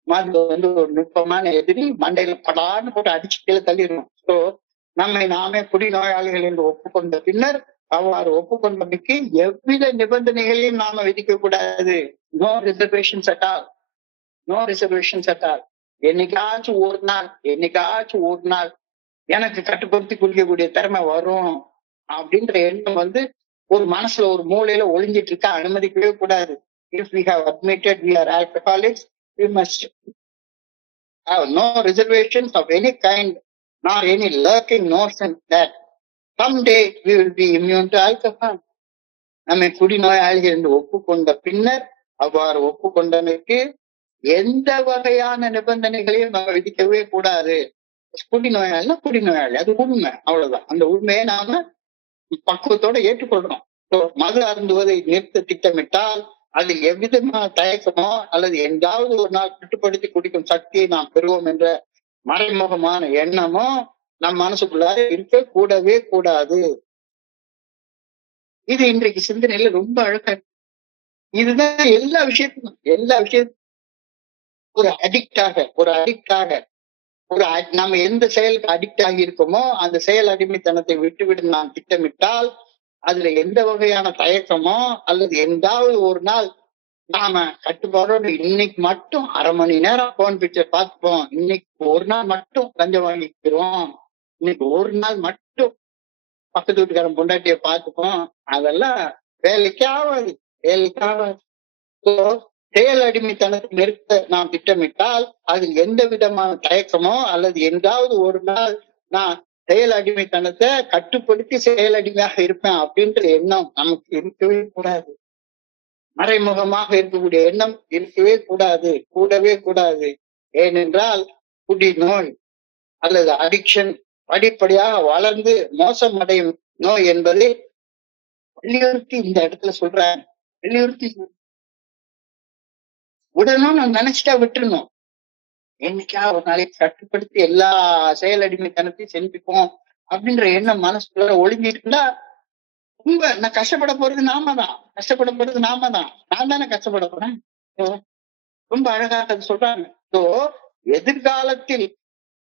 மது ஒரு நுட்பமான எதிரி, மண்டையில படான்னு போட்டு அடிச்சு கீழே தள்ளிடணும். ஸோ நம்மை நாமே குடிநோயாளிகள் என்று ஒப்புக்கொண்ட பின்னர் அவ்வாறு ஒப்புக்கொண்டமைக்கு எவ்வித நிபந்தனைகளையும் நாம விதிக்க கூடாது. No reservations at all. என்னைக்காச்சும் ஒரு நாள் எனக்கு கட்டுப்படுத்தி குடிக்கக்கூடிய திறமை வரும் அப்படின்ற எண்ணம் ஒரு மனசுல ஒரு மூலையில ஒளிஞ்சிட்டு இருக்க அனுமதிக்கவே கூடாது. If we have admitted we are alcoholics, we must have no reservations of any kind, nor any lurking notion that someday we will be immune to alcohol. நம்மை குடிநோயாளிகள் என்று ஒப்புக்கொண்ட பின்னர் அவ்வாறு ஒப்புக்கொண்டமைக்கு எந்த வகையான நிபந்தனைகளையும் நம்ம விதிக்கவே கூடாது. குடிநோயாளி அது உண்மை, அவ்வளவுதான். அந்த உண்மையை நாம பக்குவத்தோட ஏற்றுக்கொள்றோம். மது அருந்துவதை நிறுத்த திட்டமிட்டால் அதில் எவ்விதமான தயக்கமோ அல்லது எங்காவது ஒரு நாள் கட்டுப்படுத்தி குடிக்கும் சக்தியை நாம் பெறுவோம் என்ற மறைமுகமான எண்ணமோ நம் மனசுக்குள்ளார இருக்க கூடவே கூடாது. இது இன்றைக்கு சிந்தனையில ரொம்ப அழகா. இதுதான் எல்லா விஷயத்துக்கும் ஒரு அடிக்டாக நம்ம எந்த செயலுக்கு அடிக்ட் ஆகி இருக்கோமோ அந்த செயல் அடிமைத்தனத்தை விட்டுவிட்டு நாம் திட்டமிட்டால் அதுல எந்த வகையான தயக்கமோ அல்லது எந்தாவது ஒரு நாள் நாம கட்டுப்பாடோடு இன்னைக்கு மட்டும் அரை மணி நேரம் போன் பிக்சர் பார்த்துப்போம், இன்னைக்கு ஒரு நாள் மட்டும் லஞ்சம் வாங்கிக்கிறோம், இன்னைக்கு ஒரு நாள் மட்டும் பக்கத்து வீட்டுக்காரன் பொண்டாட்டிய பார்த்துப்போம், அதெல்லாம் வேலைக்கு ஆகாது. செயல் அடிமைத்தனத்தை நிறுத்த நாம் திட்டமிட்டால் அதில் எந்த விதமான தயக்கமோ அல்லது எங்காவது ஒரு நாள் நான் செயல் அடிமைத்தனத்தை கட்டுப்படுத்தி செயல் அடிமையாக இருப்பேன் அப்படின்ற எண்ணம் நமக்கு இருக்கவே கூடாது. மறைமுகமாக இருக்கக்கூடிய எண்ணம் இருக்கவே கூடவே. ஏனென்றால் குடிநோய் அல்லது அடிக்ஷன் படிப்படியாக வளர்ந்து மோசமடையும் நோய் என்பதை வலியுறுத்தி இந்த இடத்துல சொல்றேன். உடனும் நம்ம நினைச்சிட்டா விட்டுருணும். என்னைக்கா ஒரு நாளைக்கு கட்டுப்படுத்தி எல்லா செயல் அடிமைத்தனத்தையும் செஞ்சுப்போம் அப்படின்ற எண்ணம் மனசுக்குள்ள ஒளிஞ்சிட்டு இருந்தா ரொம்ப நான் கஷ்டப்பட போறது நாம தான். நான் தானே கஷ்டப்பட போறேன். ரொம்ப அழகாக அது சொல்றாங்க. ஸோ எதிர்காலத்தில்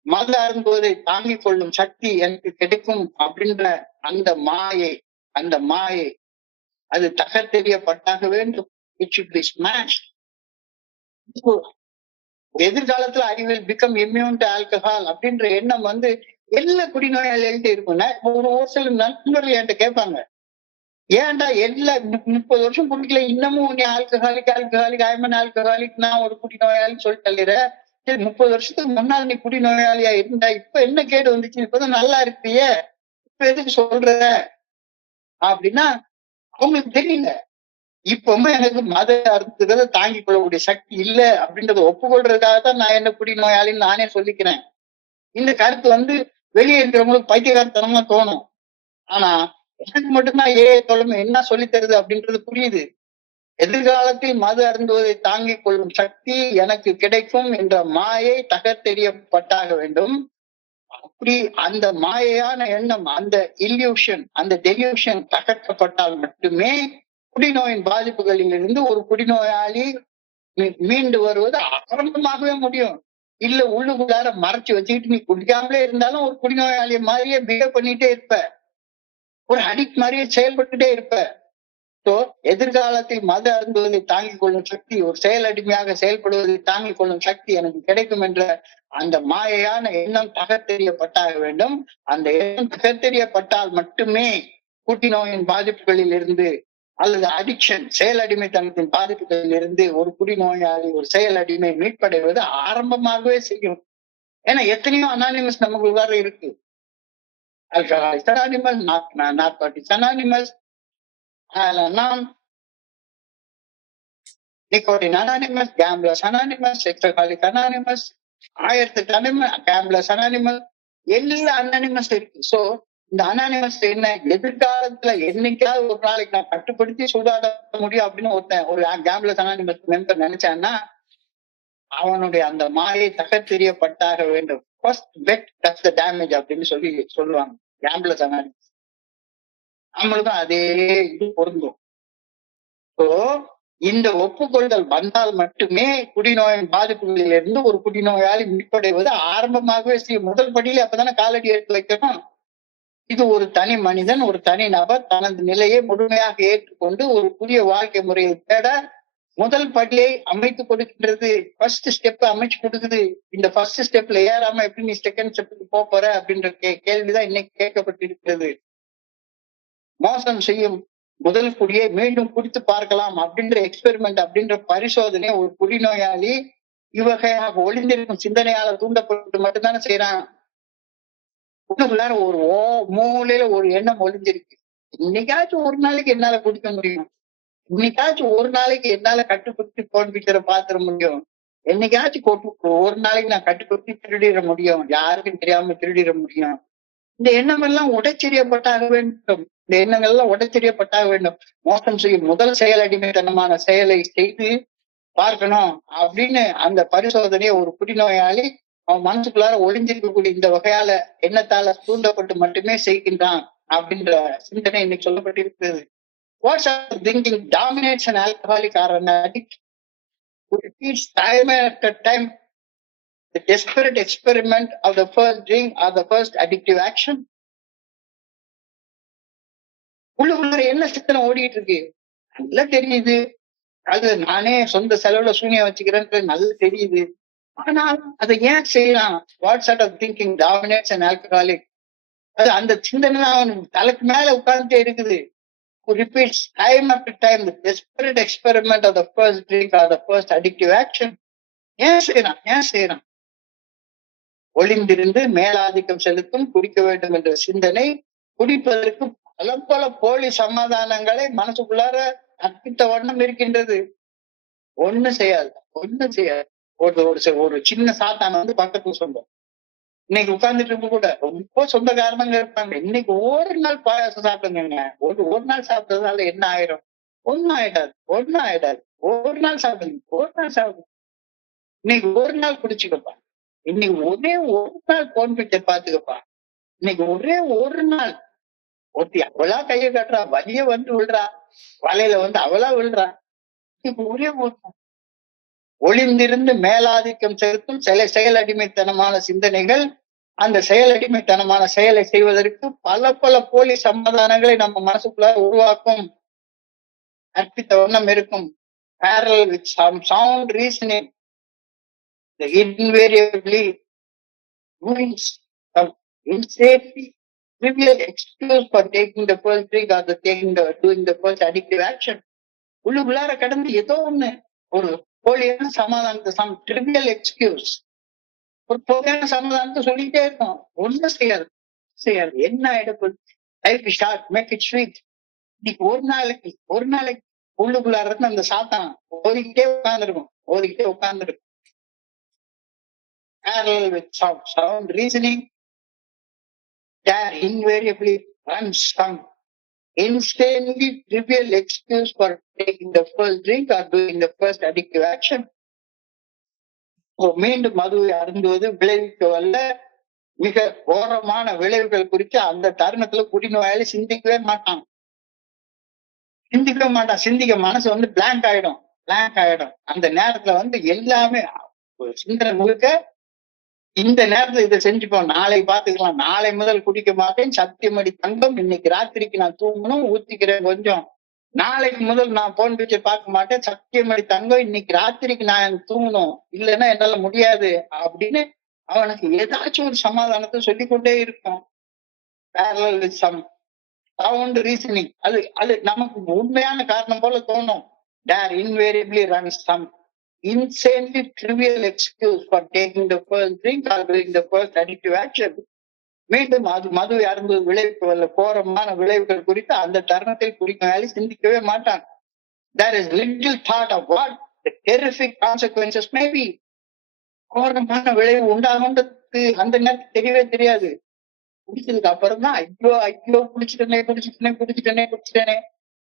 மது அருந்துவதை தாங்கிக் கொள்ளும் சக்தி எனக்கு கிடைக்கும் அப்படின்ற அந்த மாயை அது தகர்த்தெறியப்பட்டாக வேண்டும். It should be smashed. எதிர்காலத்துல I will become immune to alcohol அப்படின்ற எண்ணம் எல்லா குடிநோயாளிகள்ட்ட இருக்கும்னா ஒரு சில நண்பர்கள் என்கிட்ட கேட்பாங்க, ஏன்டா எல்லா 30 வருஷம் குடிக்கல இன்னமும் நீ ஆல்கஹாலிக் ஐமன் ஆல்கஹாலிக் நான் ஒரு குடிநோயாளின்னு சொல்லி தள்ளிற, சரி 30 வருஷத்துக்கு முன்னால் நீ குடிநோயாளியா இருந்தா இப்ப என்ன கேடு வந்துச்சு, இப்பதான் நல்லா இருக்கியே, இப்ப எதுக்கு சொல்ற அப்படின்னா அவங்களுக்கு தெரியல. இப்பவுமே எனக்கு மத அருந்துகளை தாங்கிக் கொள்ளக்கூடிய சக்தி இல்ல அப்படின்றத ஒப்புக்கொள்றதுக்காக தான் நான் என்ன குடிநோயாளின்னு நானே சொல்லிக்கிறேன். இந்த கருத்து வெளியே இருக்கிறவங்களுக்கு பைத்தியகாரத்தனமா தோணும். ஆனா எனக்கு மட்டும்தான் தொலைமை என்ன சொல்லி தருது அப்படின்றது புரியுது. எதிர்காலத்தில் மது அருந்துவதை தாங்கிக் கொள்ளும் சக்தி எனக்கு கிடைக்கும் என்ற மாயை தகர்த்தெறியப்பட்டாக வேண்டும். அப்படி அந்த மாயையான எண்ணம், அந்த இல்யூஷன், அந்த டெலியூஷன் தகர்க்கப்பட்டால் மட்டுமே குடிநோயின் பாதிப்புகளில் இருந்து ஒரு குடிநோயாளி மீண்டு வருவது ஆரம்பமாகவே முடியும். இல்ல உள்ளுக்குள்ளார மறைச்சு வச்சுக்கிட்டு நீ குடிக்காமலே இருந்தாலும் ஒரு குடிநோயாளி மாதிரியே பிஹேவ் பண்ணிட்டே இருப்ப, ஒரு அடிக்ட் மாதிரியே செயல்பட்டுட்டே இருப்ப. சோ எதிர்காலத்தில் மது அருந்துவதை தாங்கிக் கொள்ளும் சக்தி, ஒரு செயல் அடிமையாக செயல்படுவதை தாங்கிக் கொள்ளும் சக்தி எனக்கு கிடைக்கும் என்ற அந்த மாயையான எண்ணம் தகர்த்தெறியப்பட்டாக வேண்டும். அந்த எண்ணம் தகர்த்தெறியப்பட்டால் மட்டுமே புற்றுநோயின் பாதிப்புகளில் இருந்து அல்லது அடிக்ஷன், செயல் அடிமைத்தனத்தின் பாதிப்புகளில் இருந்து ஒரு குடிநோயாளி, ஒரு செயல் அடிமை மீட்படைவது ஆரம்பமாகவே செய்யும். ஏன்னா எத்தனையோ அனானிமஸ் நமக்குள்ளார இருக்கு. Alcoholics anonymous, narcotics anonymous, nicotine anonymous, gamblers anonymous, sexaholic anonymous, 1008 gamblers anonymous, எல்லா அனானிமஸ் இருக்கு. சோ இந்த அனானிமஸ் என்ன, எதிர்காலத்துல என்னைக்காவது ஒரு நாளைக்கு நான் கட்டுப்படுத்தி சூதாட முடியும் அப்படின்னு ஒரு கேம்ப்ளர்ஸ் அனானிமஸ் மெம்பர் நினைச்சான்னா அவனுடைய அந்த மாயை தகர்த்தெறியப்பட்டாக வேண்டும். First bet touch the damage அப்படின்னு சொல்லுவாங்க கேம்ப்ளர்ஸ் அனானிமஸ். நம்மளுக்கும் அதே இது பொருந்தும். ஸோ இந்த ஒப்புக்கொள்தல் வந்தால் மட்டுமே குடிநோயின் பாதிப்புகளில் இருந்து ஒரு குடிநோயாளி மீட்படைவது ஆரம்பமாகவே செய்யும். முதல் படியில அப்பதானே காலடி எடுத்து வைக்கணும். இது ஒரு தனி மனிதன், ஒரு தனி நபர் தனது நிலையை முழுமையாக ஏற்றுக்கொண்டு ஒரு புதிய வாழ்க்கை முறையை தேட முதல் படியை அமைத்து கொடுக்கின்றது. ஃபர்ஸ்ட் ஸ்டெப் அமைச்சு கொடுக்குது. இந்த ஃபர்ஸ்ட் ஸ்டெப்ல ஏறாம எப்படி நீ செகண்ட் ஸ்டெப்புக்கு போற அப்படின்ற கேள்விதான் இன்னைக்கு கேட்கப்பட்டிருக்கிறது. மோசம் செய்யும் முதல் குடியை மீண்டும் குடித்து பார்க்கலாம் அப்படின்ற எக்ஸ்பெரிமெண்ட், அப்படின்ற பரிசோதனை ஒரு குடிநோயாளி இவ்வகையாக ஒளிந்திருக்கும் சிந்தனையால தூண்டப்பட்டு மட்டும்தானே செய்யறான். உள்ளுக்குள்ளார ஒரு மூலையில ஒரு எண்ணம் ஒளிஞ்சிருக்கு. இன்னைக்காச்சும் ஒரு நாளைக்கு என்னால குடிக்க முடியும், இன்னைக்காச்சும் ஒரு நாளைக்கு என்னால கட்டுப்படுத்தி போன் பிக்சரை பாத்துட முடியும், என்னைக்காச்சும் ஒரு நாளைக்கு நான் கட்டுப்படுத்தி திருடிட முடியும், யாருக்கும் தெரியாம திருடிட முடியும். இந்த எண்ணம் எல்லாம் உடைச்செறியப்பட்டாக வேண்டும். இந்த எண்ணங்கள் எல்லாம் உடைச்செறியப்பட்டாக வேண்டும். மோசம் செய்யும் முதல் செயல் அடிமைத்தனமான செயலை செய்து பார்க்கணும் அப்படின்னு அந்த பரிசோதனையை ஒரு குடிநோயாளி அவன் மனசுக்குள்ளார ஒளிஞ்சிருக்கக்கூடிய இந்த வகையால எண்ணத்தால தூண்டப்பட்டு மட்டுமே செய்கின்றான் அப்படின்ற சிந்தனை இன்னைக்கு சொல்லப்பட்டிருக்கிறது. What's our thinking dominates an alcoholic or an addict who repeats time after time the desperate experiment of the first drink or the first addictive action. உள்ள என்ன சித்தனை ஓடிட்டு இருக்கு நல்லா தெரியுது. அது நானே சொந்த செலவுல சூனியம் வச்சுக்கிறேன்னு நல்லா தெரியுது. ஆனா அதை ஏன் செய்யலாம்? What sort of thinking dominates an alcoholic? அது அந்த சிந்தனை அவன் தலைக்கு மேல உட்கார்ந்துட்டே இருக்குது. Repeats time after time the desperate experiment of the first drink or the first addictive action. ஏன் செய்யறான்? ஒளிந்திருந்து மேலாதிக்கம் செலுத்தும் குடிக்க வேண்டும் என்ற சிந்தனை குடிப்பதற்கு பல போலி சமாதானங்களை மனசுக்குள்ளார அற்பித்த வண்ணம் இருக்கின்றது. ஒண்ணு செய்யாது. ஒரு சின்ன சாத்தான் பக்கத்துல சொந்தம் இன்னைக்கு உட்கார்ந்துட்டு இருக்க கூட ரொம்ப சொந்தக்காரங்க இருப்பாங்க. இன்னைக்கு ஒரு நாள் பாயாசம் சாப்பிடுங்க, ஒரு நாள் சாப்பிட்டதுனால என்ன ஆயிரும்? ஒன்னும் ஆயிடாது. ஒரு நாள் சாப்பிடுங்க. இன்னைக்கு ஒரு நாள் குடிச்சுக்கப்பா, இன்னைக்கு ஒரே ஒரு நாள் போன் பிக்சர் பாத்துக்கப்பா, இன்னைக்கு ஒரே ஒரு நாள் ஒருத்தி அவளா கையை காட்டுறா, வலிய விழுறா, வலையில அவளா விழுறா. ஒரே ஒரு ஒளிந்திருந்து மேலாதிக்கம் செலுத்தும் செயல் அடிமைத்தனமான சிந்தனைகள் அந்த செயல் அடிமைத்தனமான செயலை செய்வதற்கு பல போலி சமாதானங்களை நம்ம மனசுக்குள்ள உருவாக்கும், அற்பித்த வண்ணம் இருக்கும். parallel with some sound reasoning, the invariably brings some insanely trivial excuse for taking the first drink or doing the first addictive action. உள்ளார கடந்து ஏதோ ஒண்ணு ஒரு போலியான சமாதானத்தை, some trivial excuse, ஒரு பொதுவான சமாதானத்தை சொல்லிட்டே இருக்கும். ஒண்ணும் செய்யாது. என்ன ஆயிடும்? Life short, make it sweet. இன்னைக்கு ஒரு நாளைக்கு உள்ளுக்குள்ளார இருந்து அந்த சாத்தான் ஓதிக்கிட்டே உட்கார்ந்துருக்கும். Parallel with sound reasoning, there invariably runs some insanely trivial excuse for taking the first drink or doing the first addictive action. மீண்டும் மதுவை அருந்துவது விளைவிக்க வல்ல மிக கோரமான விளைவுகள் குறித்து அந்த தருணத்துல குடிநோயாளி சிந்திக்க மாட்டான். சிந்திக்க மனசு பிளாங்க் ஆயிடும். அந்த நேரத்துல எல்லாமே சிந்தனை முழுக்க இந்த நேரத்துல இதை செஞ்சுப்போம், நாளை பாத்துக்கலாம், நாளை முதல் குடிக்க மாட்டேன், சத்தியமடி தங்கம், இன்னைக்கு ராத்திரிக்கு நான் தூங்கணும், ஊத்திக்கிறேன் கொஞ்சம், நாளைக்கு முதல் நான் போன் பிக்சர் பார்க்க மாட்டேன், சத்தியமடி தங்கம், இன்னைக்கு ராத்திரிக்கு நான் தூங்கணும், இல்லைன்னா என்னால முடியாது அப்படின்னு அவனுக்கு ஏதாச்சும் ஒரு சமாதானத்தை சொல்லிக்கொண்டே இருக்கும். parallel with some sound reasoning. அது நமக்கு உண்மையான காரணம் போல தோணும். there invariably runs some insanely trivial excuse for taking the first drink or doing the first addictive action. மீண்டும் மது அருந்துவது விளைவிக்க வல்ல கோரமான விளைவுகள் குறித்து அந்த தருணத்தில் குடிநோயாளி சிந்திக்கவே மாட்டான். there is little thought of what the terrific consequences may be. கோரமான விளைவு உண்டாகுன்றது அந்த நேரத்துக்கு தெரியவே தெரியாது. குடிச்சதுக்கு அப்புறம் தான் ஐயோ குடிச்சிட்டனே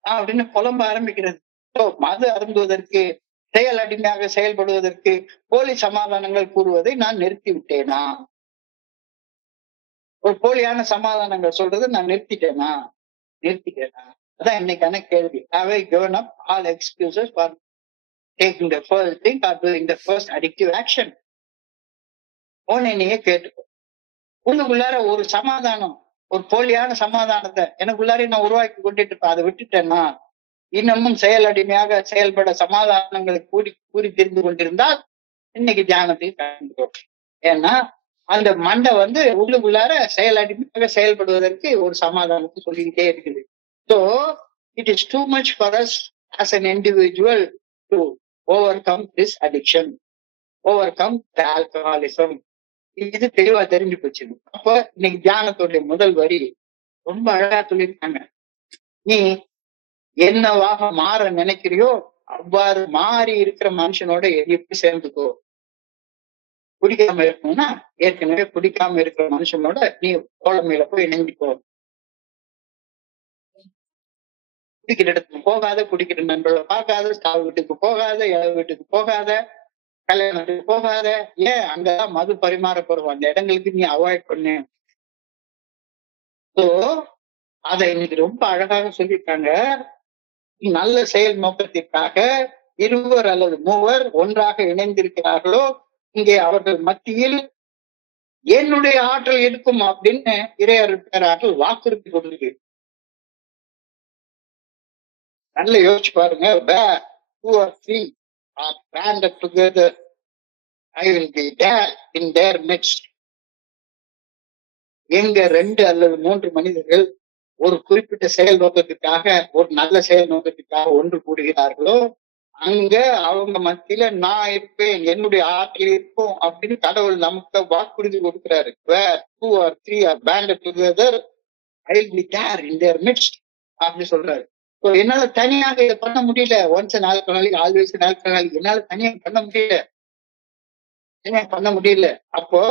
அப்படின்னு புலம்ப ஆரம்பிக்கிறது. மது அருந்துவதற்கு செயல் அடிமையாக செயல்படுவதற்கு போலி சமாதானங்கள் கூறுவதை நான் நிறுத்தி விட்டேனா? ஒரு போலியான சமாதானங்கள் சொல்றது நான் நிறுத்திட்டேனா? அதான் இன்னைக்கான கேள்வி. Have I given up all excuses for taking the first thing or doing the first addictive action? உன்னையே கேட்டுக்கோ. உள்ளுக்குள்ளார ஒரு சமாதானம், ஒரு போலியான சமாதானத்தை எனக்குள்ளாரே நான் உருவாக்கி கொண்டுட்டு இருப்பேன். அதை விட்டுட்டேன்னா இன்னமும் செயல் அடிமையாக செயல்பட சமாதானங்களை கூறி தெரிந்து கொண்டிருந்தால் இன்னைக்கு தியானத்தில் கலந்துக்கும். ஏன்னா அந்த மண்டை உள்ளுக்குள்ளார செயல் அடிமையாக செயல்படுவதற்கு ஒரு சமாதானத்தை சொல்லிக்கிட்டே இருக்குது. So it is too much for us as an individual to overcome this addiction, overcome the alcoholism. இது தெளிவா தெரிஞ்சு போச்சு. அப்ப இன்னைக்கு தியானத்துடைய முதல் வரி ரொம்ப அழகா சொல்லியிருக்காங்க. நீ என்னவாக மாற நினைக்கிறியோ அவ்வாறு மாறி இருக்கிற மனுஷனோட எப்படி சேர்ந்துக்கோ. குடிக்காம இருக்கணும்னா ஏற்கனவே குடிக்காம இருக்கிற மனுஷனோட நீ தோழமையில போய் இணைஞ்சிக்கோ. குடிக்கிற இடத்துக்கு போகாத, குடிக்கிற நண்பர்களை பார்க்காத, சாவு வீட்டுக்கு போகாத, இளவு வீட்டுக்கு போகாத, கல்யாணத்துக்கு போகாத. ஏன்? அங்கதான் மது பரிமாற போறோம், அந்த இடங்களுக்கு நீ அவாய்ட் பண்ணு. சோ அதை இன்னைக்கு ரொம்ப அழகாக சொல்லியிருக்காங்க. நல்ல செயல் நோக்கத்திற்காக இருவர் அல்லது மூவர் ஒன்றாக இணைந்திருக்கிறார்களோ இங்கே அவர்கள் மத்தியில் என்னுடைய ஆற்றல் இருக்கும் அப்படின்னு இறையருட்பேராற்றல் வாக்குறுதி கொடுக்குது. நல்ல யோசிச்சு பாருங்க. where two or three are banded together, I will be there in their midst. எங்க 2 அல்லது 3 மனிதர்கள் ஒரு குறிப்பிட்ட செயல் நோக்கத்திற்காக, ஒரு நல்ல செயல் நோக்கத்திற்காக ஒன்று கூடுகிறார்களோ அங்க அவங்க மத்தியில நான் இருப்பேன், என்னுடைய ஆற்றல் இருக்கும் அப்படின்னு கடவுள் நமக்கு வாக்குறுதி கொடுக்கிறாரு. where two or three are banded together, I will be there in their midst அப்படின்னு சொல்றாரு. என்னால தனியாக இதை பண்ண முடியல. Once an alcoholic, always an alcoholic. என்னால தனியாக பண்ண முடியல. அப்போ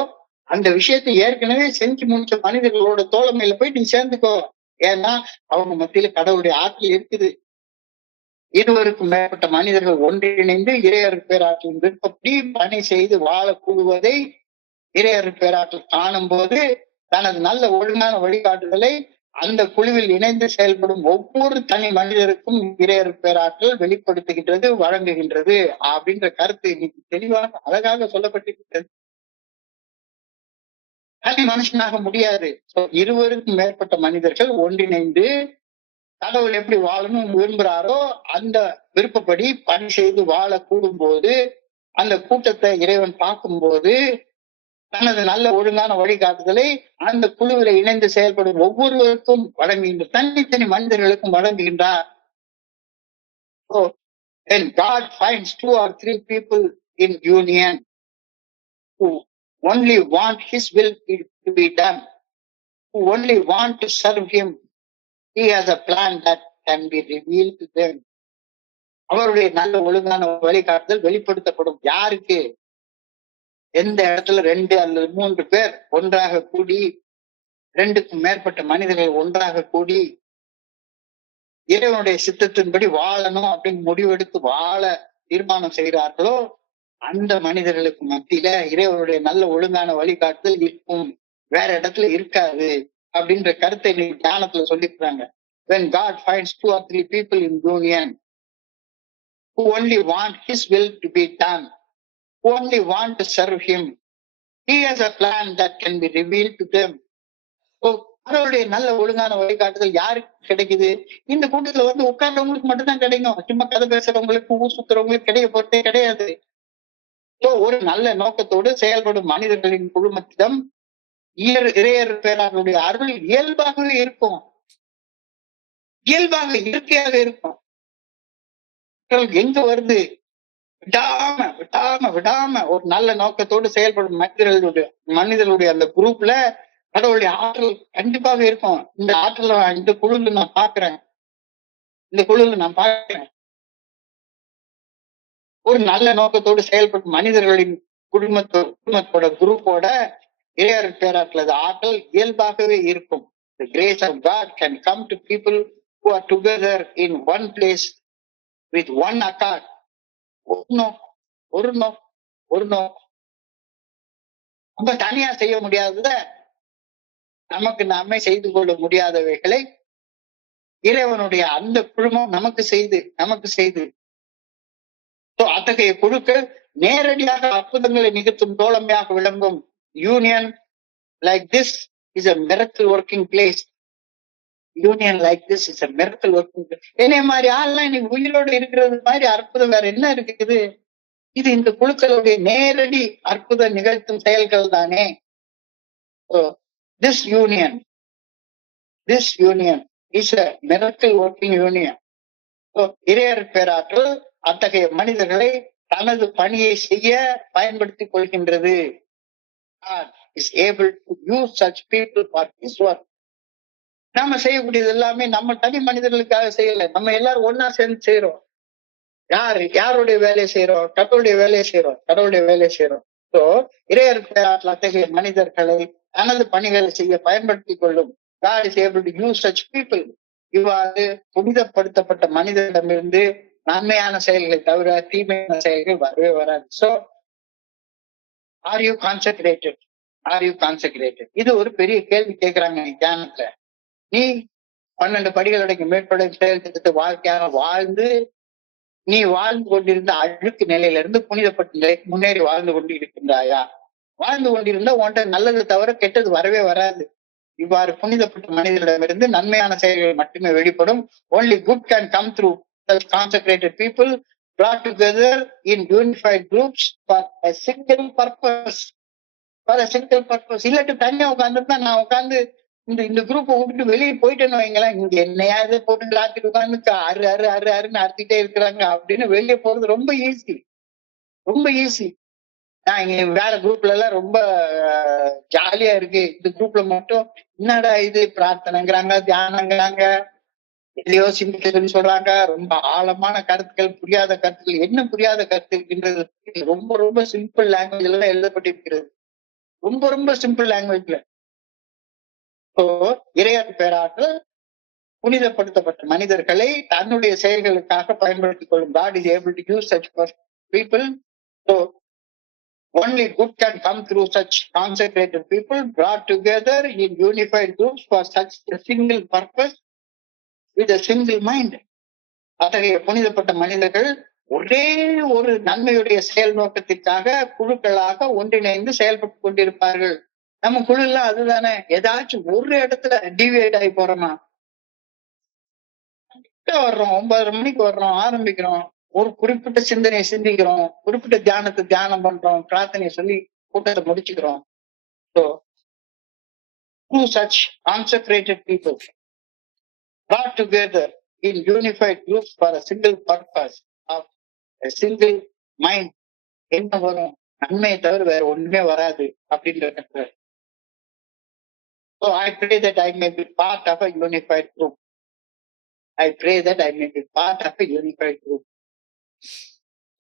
அந்த விஷயத்தை ஏற்கனவே செஞ்சு முடிச்ச மனிதர்களோட தோழமையில போய் நீ சேர்ந்துக்கோ. ஏன்னா அவங்க மத்தியில கடவுளுடைய ஆற்றல் இருக்குது. இருவருக்கும் மேற்பட்ட மனிதர்கள் ஒன்றிணைந்து இறையருட் பேராற்றலின் விருப்பப்படி பணி செய்து வாழ கூடுவதை இறையருட் பேராற்றல் காணும் போது தனது நல்ல ஒழுங்கான வழிகாட்டுதலை அந்த குழுவில் இணைந்து செயல்படும் ஒவ்வொரு தனி மனிதருக்கும் இறையருட் பேராற்றல் வெளிப்படுத்துகின்றது, வழங்குகின்றது அப்படின்ற கருத்து இன்னைக்கு தெளிவாக அழகாக சொல்லப்பட்டிருக்கிறது. தனி மனுஷனாக முடியாது. இருவருக்கும் மேற்பட்ட மனிதர்கள் ஒன்றிணைந்து கடவுள் எப்படி வாழணும் விரும்புறாரோ அந்த விருப்பப்படி பணி செய்து வாழ கூடும் போது அந்த கூட்டத்தை இறைவன் பார்க்கும்போது தனது நல்ல ஒழுங்கான வழிகாட்டுதலை அந்த குழுவில இணைந்து செயல்படும் ஒவ்வொருவருக்கும் வழங்குகின்ற, தனித்தனி மனிதர்களுக்கும் வழங்குகின்றார். When God finds 2 or 3 people in union who only want his will to be done, who only want to serve him. He has a plan that can be revealed to them. அவருடைய நல்ல ஒழுங்கான வழிகாட்டுதல் வெளிப்படுத்தப்படும். யாருக்கு? எந்த இடத்துல 2 அல்லது 3 பேர் ஒன்றாக கூடி, 2க்கும் மேற்பட்ட மனிதர்கள் ஒன்றாக கூடி இறைவனுடைய சித்தத்தின்படி வாழணும் அப்படின்னு முடிவெடுத்து வாழ தீர்மானம் செய்கிறார்களோ அந்த மனிதர்களுக்கு மத்தியில இறைவனுடைய நல்ல ஒழுங்கான வழிகாட்டுதல் இருக்கும், வேற இடத்துல இருக்காது அப்படின்ற கருத்தை நீங்க தியானத்துல சொல்லிருக்காங்க. When God finds 2 or 3 people in union who only want his will to be done, who only want to serve him, he has a plan that can be revealed to them. அவருடைய நல்ல ஒழுங்கான வழிகாட்டுதல் யாருக்கு கிடைக்குது? இந்த கூட்டத்துல வந்து உட்கார்றவங்களுக்கு மட்டும்தான் கிடைக்கும். சும்மா கதை பேசுறவங்களுக்கு, ஊர் சுத்துறவங்களுக்கு கிடைக்க போறதே கிடையாது. ஒரு நல்ல நோக்கத்தோடு செயல்படும் மனிதர்களின் குழுமத்திடம் இறையர் பேராருடைய அருள் இயல்பாகவே இருக்கும், இயல்பாக இயற்கையாக இருக்கும். எங்க வருது? விடாம விடாம விடாம ஒரு நல்ல நோக்கத்தோடு செயல்படும் மனிதர்களுடைய அந்த குரூப்ல கடவுளுடைய ஆற்றல் கண்டிப்பாக இருக்கும். இந்த ஆற்றல இந்த குழுல நான் பாக்குறேன், இந்த குழுல நான் பாக்குறேன். ஒரு நல்ல நோக்கத்தோடு செயல்படும் மனிதர்களின் குடும்பத்தோட குரூப்போட இறையர் பேராற்றல் ஆற்றல் இயல்பாகவே இருக்கும். The grace of God can come to people who are together in one place with one accord. ஒரு நம்ம தனியா செய்ய முடியாதத, நமக்கு நாமே செய்து கொள்ள முடியாதவைகளை இறைவனுடைய அந்த குழுமம் நமக்கு செய்து அத்தகைய குழுக்கள் நேரடியாக அற்புதங்களை நிகழ்த்தும் தோழமையாக விளங்கும். Union like this is a miracle working place. Union like this is a miracle working place. என்னை மாதிரி ஆள்லாம் இன்னைக்கு உயிரோடு இருக்கிறது மாதிரி அற்புதம் வேற என்ன இருக்குது? இது இந்த குழுக்களுடைய நேரடி அற்புத நிகழ்த்தும் செயல்கள் தானே. This union is a miracle working union. இறையர் பேராற்றல் அத்தகைய மனிதர்களை தனது பணியை செய்ய பயன்படுத்திக் கொள்கின்றது. God is able to use such people for his work. நாம செய்யக்கூடியது எல்லாமே நம்ம தனி மனிதர்களுக்காக செய்யல, நம்ம எல்லாரும் ஒன்னா சேர்ந்து செய்யறோம். யாருடைய வேலையை செய்யறோம்? கடவுளுடைய வேலையை செய்யறோம். இறையர் பேராற்றல் அத்தகைய மனிதர்களை தனது பணிகளை செய்ய பயன்படுத்திக் கொள்ளும். God is able to use such people. இவ்வாறு புனிதப்படுத்தப்பட்ட மனிதரிடமிருந்து நன்மையான செயல்களை தவிர தீமையான செயல்கள் வரவே வராது. So are you consecrated? இது ஒரு பெரிய கேள்வி கேட்கிறாங்க தியானத்துல. நீ 12 படிகளுடைய மேற்பட செயல் திட்டத்தை வாழ்க்கையாக வாழ்ந்து நீ வாழ்ந்து கொண்டிருந்த அழுக்கு நிலையில இருந்து புனிதப்பட்ட நிலைக்கு முன்னேறி வாழ்ந்து கொண்டு இருக்கின்றாயா? வாழ்ந்து கொண்டிருந்தா உன்கிட்ட நல்லது தவிர கெட்டது வரவே வராது. இவ்வாறு புனிதப்பட்ட மனிதரிடமிருந்து நன்மையான செயல்கள் மட்டுமே வெளிப்படும். Only good can come through such consecrated people brought together in unified groups for a single purpose. இல்லாட்டி தனியா உட்காந்துருந்தா நான் உட்காந்து இந்த குரூப்பை விட்டுட்டு வெளியே போயிட்டேன்னு வைங்களேன், இங்க என்னையாவது போட்டு லாத்திட்டு உட்காந்து அருன்னு அறுத்திட்டே இருக்கிறாங்க அப்படின்னு வெளியே போறது ரொம்ப ஈஸி. நான் இங்க வேற குரூப்ல எல்லாம் ரொம்ப ஜாலியா இருக்கு, இந்த குரூப்ல மட்டும் என்னடா இது பிரார்த்தனைங்கிறாங்க, தியானங்கிறாங்க, எதையோ சிந்திக்க சொல்றாங்க, ரொம்ப ஆழமான கருத்துக்கள், புரியாத கருத்துக்கள். என்ன புரியாத கருத்து இருக்கின்றது? ரொம்ப சிம்பிள் லாங்குவேஜ்ல எல்லாம் எழுதப்பட்டிருக்கிறது, ரொம்ப சிம்பிள் லாங்குவேஜ்ல. இறையர் பேராற்றல் புனிதப்படுத்தப்பட்ட மனிதர்களை தன்னுடைய செயல்களுக்காக பயன்படுத்திக் கொள்ளும். God is able to use such people. So only good can come through such consecrated people brought together in unified groups for such a single purpose with a single mind. அத்தகைய புனிதப்பட்ட மனிதர்கள் ஒரே ஒரு நன்மையுடைய செயல் நோக்கத்திற்காக குழுக்களாக ஒன்றிணைந்து செயல்பட்டு கொண்டிருப்பார்கள். நம்ம குழு எல்லாம் அதுதானே. ஏதாச்சும் ஒரு இடத்துல டிவியேட் ஆகி போறோமா? வர்றோம், 9:30 மணிக்கு வர்றோம், ஆரம்பிக்கிறோம், ஒரு குறிப்பிட்ட சிந்தனையை சிந்திக்கிறோம், குறிப்பிட்ட தியானத்தை தியானம் பண்றோம், பிரார்த்தனையை சொல்லி கூட்டத்தை முடிச்சுக்கிறோம். So, two such consecrated people brought together in unified groups for a single purpose of a single mind. என்ன வரும்? நன்மையை தவிர வேற ஒண்ணுமே வராது அப்படின்ற. So I pray that I may be part of a unified group. I pray that I may be part of a unified group.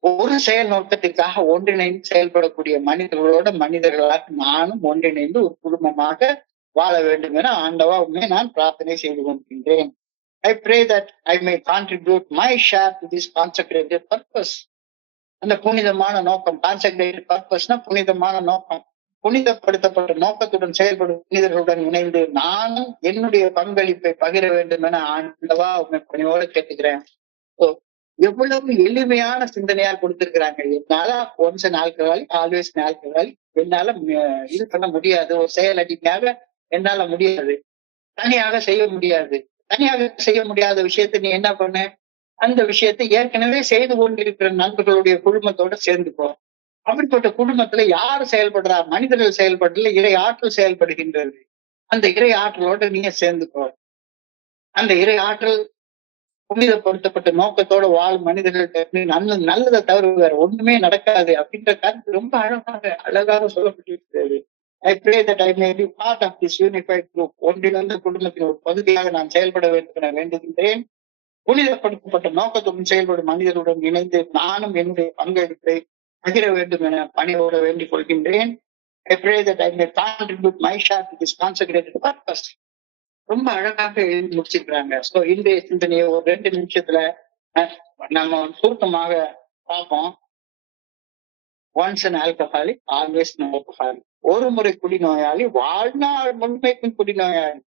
ஒரு செயல் நோக்கத்திற்காக ஒன்றிணைந்து செயல்படக்கூடிய மனிதர்களாக நானும் ஒன்றிணைந்து ஒரு குடும்பமாக வாழ வேண்டும் என ஆண்டவா உண்மை நான் பிரார்த்தனை செய்து கொண்டிருக்கிறேன். I pray that I may contribute my share to this consecrated purpose. அந்த புனிதமான நோக்கம், கான்செக்ரேட்டட் பர்பஸ்னா புனிதமான நோக்கம், புனிதப்படுத்தப்பட்ட நோக்கத்துடன் செயல்படும் புனிதர்களுடன் இணைந்து நானும் என்னுடைய பங்களிப்பை பகிர வேண்டும் என ஆண்டவா உண்மை பணியோடு கேட்டுக்கிறேன். எவ்வளவு எளிமையான சிந்தனையா கொடுத்திருக்கிறாங்க. என்னால once and alcoholic, always alcoholic. என்னால இது பண்ண முடியாது, ஒரு செயல் அடிமையாக என்னால முடியாது, தனியாக செய்ய முடியாது. தனியாக செய்ய முடியாத விஷயத்தை நீ என்ன பண்ண, அந்த விஷயத்தை ஏற்கனவே செய்து கொண்டிருக்கிற நண்பர்களுடைய குழுமத்தோட சேர்ந்துக்கோ. அப்படிப்பட்ட குடும்பத்துல யார் செயல்படுறா? மனிதர்கள் செயல்படல, இறை ஆற்றல் செயல்படுகின்றது. அந்த இறை ஆற்றலோட நீங்க சேர்ந்துக்கோ. அந்த இறை ஆற்றல் புனிதப்படுத்தப்பட்ட நோக்கத்தோட வாழும் மனிதர்கள்ட்ட நல்லதை தவிர வேற ஒண்ணுமே நடக்காது அப்படின்ற கருத்து ரொம்ப அழகாக சொல்லப்பட்டிருக்கிறது. I pray that I may be part of this unified group. ஒன்றிணைந்த குடும்பத்தின் ஒரு பகுதியாக நான் செயல்பட வேண்டும் என வேண்டுகின்றேன். புனிதப்படுத்தப்பட்ட நோக்கத்துடன் செயல்படும் மனிதருடன் இணைந்து நானும் என்னுடைய பங்களிப்பை பகிர வேண்டும் என பணியோட வேண்டிக் கொள்கின்றேன். I pray that I may contribute my share to this consecrated purpose. ரொம்ப அழகாக எழுதி முடிச்சிருக்கிறாங்க. சோ இன்றைய சிந்தனையை ஒரு 2 நிமிஷத்துல நம்ம சுருக்கமாக பார்ப்போம். Once an alcoholic, always alcoholic. ஒரு முறை குடிநோயாளி, வாழ்நாள் முழுமைக்கும் குடிநோயாளி.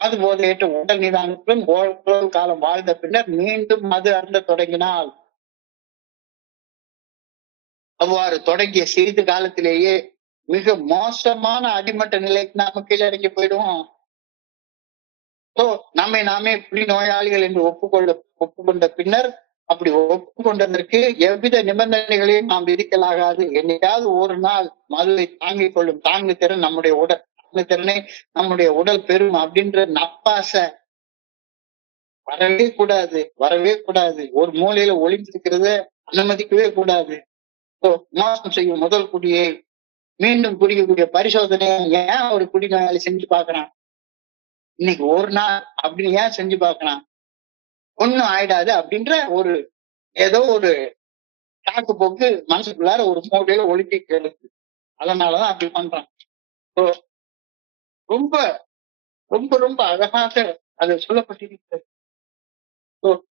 அது போதையற்ற உடல் நிதானத்துடன் ஓய்வு காலம் வாழ்ந்த பின்னர் மீண்டும் மது அருந்த தொடங்கினால், அவ்வாறு தொடங்கிய சிறிது காலத்திலேயே மிக மோசமான அடிமட்ட நிலைக்கு நாம கீழே இறங்கி போயிடுவோம். நம்மை நாமே குடிநோயாளிகள் என்று ஒப்புக்கொண்ட பின்னர், அப்படி ஒப்புக்கொண்டதற்கு எவ்வித நிபந்தனைகளையும் நாம் விதிக்கலாகாது. என்னைக்காவது ஒரு நாள் மதுவை தாங்கிக் கொள்ளும் தாங்கு திறன் நம்முடைய உடல், தாங்கு திறனை நம்முடைய உடல் பெறும் அப்படின்ற நப்பாசை வரவே கூடாது. ஒரு மூலையில ஒளிந்திருக்கிறத அனுமதிக்கவே கூடாது. மோசம் செய்யும் முதல் குடியை மீண்டும் குடிக்கக்கூடிய பரிசோதனை ஏன் ஒரு குடிநோயாளி செஞ்சு பாக்குறான்? இன்னைக்கு ஒரு நாள் அப்படின்னு ஏன் செஞ்சு பார்க்கலாம்? ஒண்ணும் ஆயிடாது அப்படின்ற ஒரு ஏதோ ஒரு தாக்கு போக்கு மனசுக்குள்ளார ஒரு மூலையில ஒழுங்கி கேளுக்கு. அதனாலதான் அப்படி பண்றான். ரொம்ப ரொம்ப ரொம்ப அழகாக அது சொல்லப்பட்டிருக்கிறது.